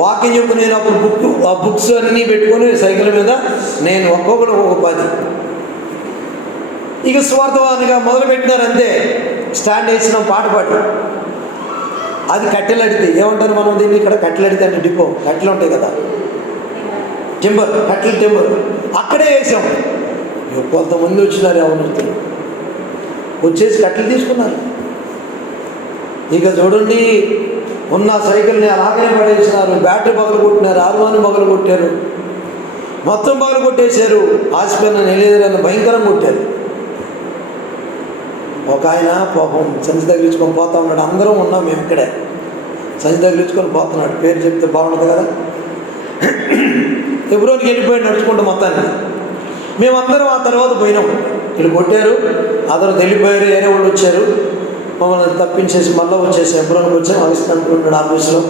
వాకింగ్ చెప్పు. నేను అప్పుడు బుక్స్ అన్నీ పెట్టుకొని సైకిల్ మీద నేను ఒక్కొక్కరు ఒక్కొక్క 10. ఇక స్వార్థవాదిగా మొదలుపెట్టినారు. అంతే, స్టాండ్ వేసిన పాట పాడు. అది కట్టెలడితే ఏమంటారు మనం దీన్ని? ఇక్కడ కట్టెలడితే అంటే డిపో కట్టెలు ఉంటాయి కదా, టింబర్, కట్టెలు టింబర్, అక్కడే వేసాం. కొంతమంది వచ్చినారు, ఎవరు వచ్చేసి కట్టెలు తీసుకున్నారు. ఇక చూడండి, ఉన్న సైకిల్ని అలాగనే పడేసినారు. బ్యాటరీ పగలు కొట్టినారు, ఆర్వాన్ని పగలు కొట్టారు, మొత్తం పగలు కొట్టేశారు. ఆసిపోయిన నిలేదని భయంకరంగా కొట్టారు. ఒక ఆయన పాపం సంచి తగిలించుకొని పోతా ఉన్నాడు. అందరం ఉన్నాం మేము ఇక్కడే. సంచి తగిలించుకొని పోతున్నాడు. పేరు చెప్తే బాగుంటుంది కదా. హెబ్రోన్కి వెళ్ళిపోయి నడుచుకుంటూ మొత్తాన్ని. మేమందరం ఆ తర్వాత పోయినాం. వీళ్ళు కొట్టారు, అందరూ వెళ్ళిపోయారు. వేరే వాళ్ళు వచ్చారు, మమ్మల్ని తప్పించేసి మళ్ళీ వచ్చేసి హెబ్రోన్కి వచ్చాం. అవిస్తాను ఆఫీసులో.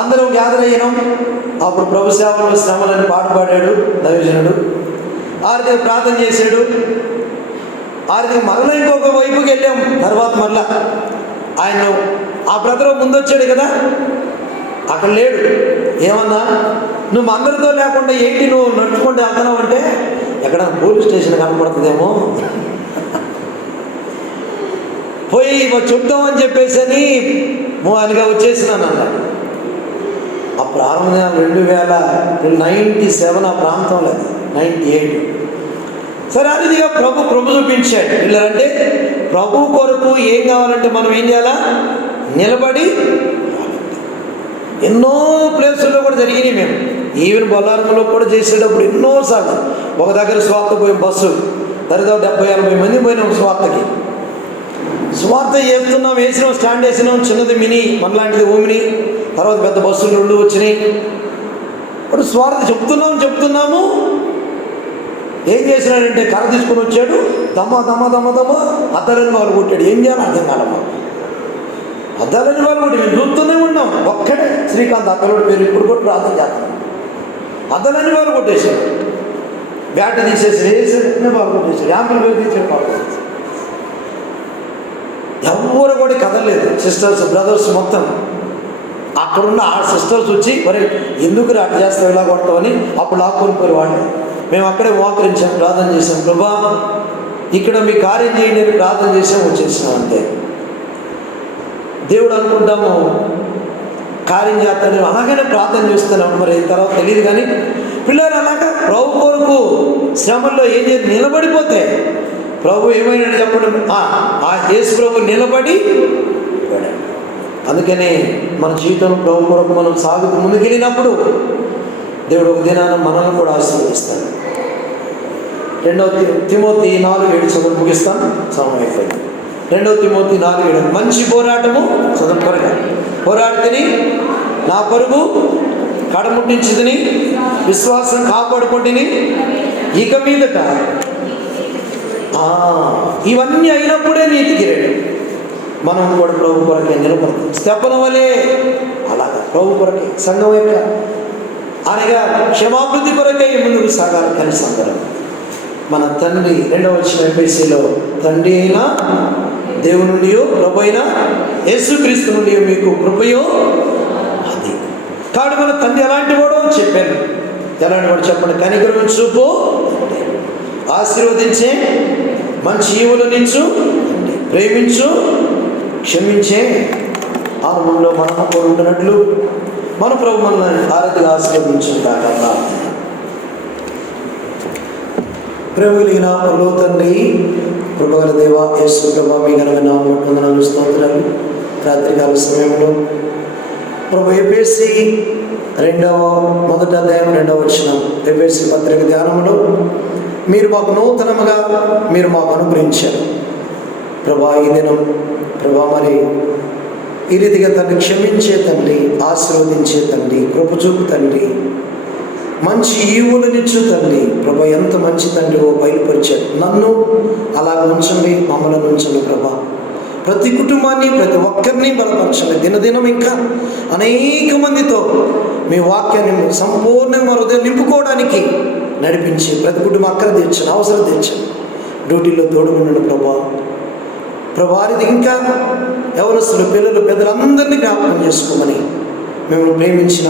అందరం గ్యాదర్ అయ్యాం. అప్పుడు ప్రభు సేవలో శ్రమలని పాట పాడాడు దైవజనుడు. ఆర్థిక ప్రార్థన చేశాడు. ఆర్థిక మరలా ఇంకొక వైపుకి వెళ్ళాం. తర్వాత మరలా ఆయన ఆ బ్రదర్ ముందు వచ్చాడు కదా, అక్కడ లేడు. ఏమన్నా నువ్వు అందరితో లేకుండా ఏంటి నువ్వు నడుచుకుంటూ వెళ్తున్నావు అంటే, ఎక్కడ పోలీస్ స్టేషన్ కనపడుతుందేమో పోయి చూద్దామని చెప్పేసి అని ఆయనగా వచ్చేసినాను అన్నాడు. ఆ ప్రారంభం 2097 ఆ ప్రాంతంలో, 98. సరే అదిగా ప్రభు చూపించాడు. పిల్లలంటే ప్రభు కొరకు ఏం కావాలంటే మనం ఏం చేయాలా? నిలబడి. ఎన్నో ప్లేసుల్లో కూడా జరిగినాయి. మేము ఈవెన్ బొల్లారంలో కూడా చేసేటప్పుడు ఎన్నోసార్లు ఒక దగ్గర స్వార్థ పోయాం. బస్సు దరిదాపు 70-80 మంది పోయినాం స్వార్థకి. స్వార్థ చేస్తున్నాం, వేసినాం, స్టాండ్ వేసినాం. చిన్నది మినీ, మనలాంటిది ఓమిని, తర్వాత పెద్ద బస్సులు 2 వచ్చినాయి. ఇప్పుడు స్వార్థ చెప్తున్నాము. ఏం చేసినాడంటే కర్ర తీసుకొని వచ్చాడు, దమ్మ అద్దాలని వాళ్ళు కొట్టాడు. ఏం చేయాలి అర్థం కాలమ్మా. అద్దాలని వాళ్ళు కొట్టి మేము చూస్తూనే ఉన్నాం. ఒక్కడే శ్రీకాంత్ అక్కలోడి పేరు ఇప్పుడు కూడా ప్రార్థన చేస్తాం. అద్దాలని వాళ్ళు కొట్టేశాడు. బ్యాట్ తీసేసి వేసేనే వాళ్ళు కొట్టేశాడు. యాంపుల్ పేరు తీసాడు వాళ్ళు కొట్టేశాడు. ఎవరు కూడా కదలలేదు. సిస్టర్స్ బ్రదర్స్ మొత్తం అక్కడున్న ఆ సిస్టర్స్ వచ్చి మరి ఎందుకు అటు చేస్తావు ఇలా కొడతామని అప్పుడు లాక్కొని పోయి వాళ్ళు. మేము అక్కడే మోకరించాం, ప్రార్థన చేసాం. ప్రభా ఇక్కడ మీ కార్యం చేయండి అని ప్రార్థన చేసాం, వచ్చేసినాం. అంతే. దేవుడు అనుకుంటాము కార్యం చేస్తాడు, అలాగనే ప్రార్థన చేస్తున్నాం. మరి తర్వాత తెలియదు కానీ పిల్లలు అలాగా ప్రభు కొరకు శ్రమల్లో ఏం చేసి నిలబడిపోతే ప్రభు ఏమైనా చెప్పడం, ఆ యేసు ప్రభు నిలబడి. అందుకనే మన జీవితంలో ప్రభు కొరకు మనం సాగుతూ ముందుకెళ్ళినప్పుడు దేవుడు ఒక దినాన మనల్ని కూడా ఆశీర్వదిస్తాడు. 2 తిమోతి 4:7 చదువు ముగిస్తాను, సమయం అయిపోయింది. 2 తిమోతి 4:7 మంచి పోరాటము త్వరగా పోరాడితిని, నా పరుగు కడముట్టించితిని, విశ్వాసం కాపాడుకుంటుని. ఇక మీదట ఇవన్నీ అయినప్పుడే నీతి కిరీటం. మనం కూడా ప్రభు కొరకే నిలబడతాం. స్తెఫన వలె అలాగా ప్రభు కొరకే, సంఘం యొక్క అనగా క్షమాభివృద్ధి కొరకే ముందుకు సాగాలి. కలిసి అందరం మన తండ్రి 2వ వచనం ఎఫెసీలో, తండ్రి అయినా దేవుని నుండి ప్రభు అయిన యేసుక్రీస్తు నుండి మీకు కృపయో అది కాడు. మన తండ్రి ఎలాంటి వాడో చెప్పాను. ఎలాంటి వాడు చెప్పండి? కనికరం చూపు, ఆశీర్వదించే, మంచి ఈవులనిచ్చు, ప్రేమించు, క్షమించే ఆనందంలో మనం కూడా ఉంటున్నట్లు మన ప్రభు మనల్ని ఆరాధనగా ఆశీర్వదించుగాక. ప్రేమ కలిగిన పరలోక తండ్రి, కృపగల దేవ యేసు ప్రభు, మీ ఘనమైన వందనాలు, స్తోత్రాలు. రాత్రికాల సమయంలో ప్రభు ఎఫెసీ 1వ అధ్యాయం 2వ వచనం ఎఫెసీ పత్రిక ధ్యానంలో మీరు మాకు నూతనముగా మీరు మాకు అనుగ్రహించారు ప్రభా. ఈ దినం ప్రభా మరి ఈ రీతిగా తండ్రి క్షమించే తండ్రి, ఆశీర్వదించే తండ్రి, కృప చూపు తండ్రి, మంచి ఈవులనిచ్చు తండ్రి ప్రభా. ఎంత మంచి తండ్రి ఓ బయలుపరిచాడు. నన్ను అలాగ ఉంచండి, మమ్మల్ని ఉంచండి ప్రభా. ప్రతి కుటుంబాన్ని, ప్రతి ఒక్కరిని బలపరచండి. దినదినం ఇంకా అనేక మందితో మీ వాక్యాన్ని సంపూర్ణంగా హృదయం నింపుకోవడానికి నడిపించి ప్రతి కుటుంబం అక్కర తీర్చండి, అవసరం తీర్చండి. డ్యూటీలో తోడుగుండండి ప్రభా. ప్రభావిది ఇంకా యవనస్తులు, పిల్లలు, పెద్దలందరినీ జ్ఞాపకం చేసుకోమని, మిమ్మల్ని ప్రేమించిన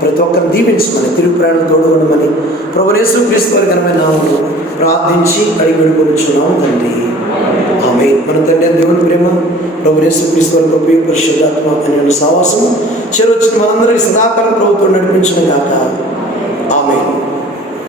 ప్రతి ఒక్కరిని దీవించమని, తిరుగు ప్రయాణం తోడుగొనమని ప్రభువు యేసుక్రీస్తు వారి ఘనమైన నామములో ప్రార్థించి అడిగి వేడుకొనుచున్నాము తండ్రి. ఆమేన్. మన తండ్రి దేవుని ప్రేమ, ప్రభువు యేసుక్రీస్తు వారి కృప, పరిశుద్ధాత్మ అనే సావాసం చెరొచ్చిన మనందరికీ సదాకాలం ప్రభుత్వం నడిపించును గాక. ఆమేన్.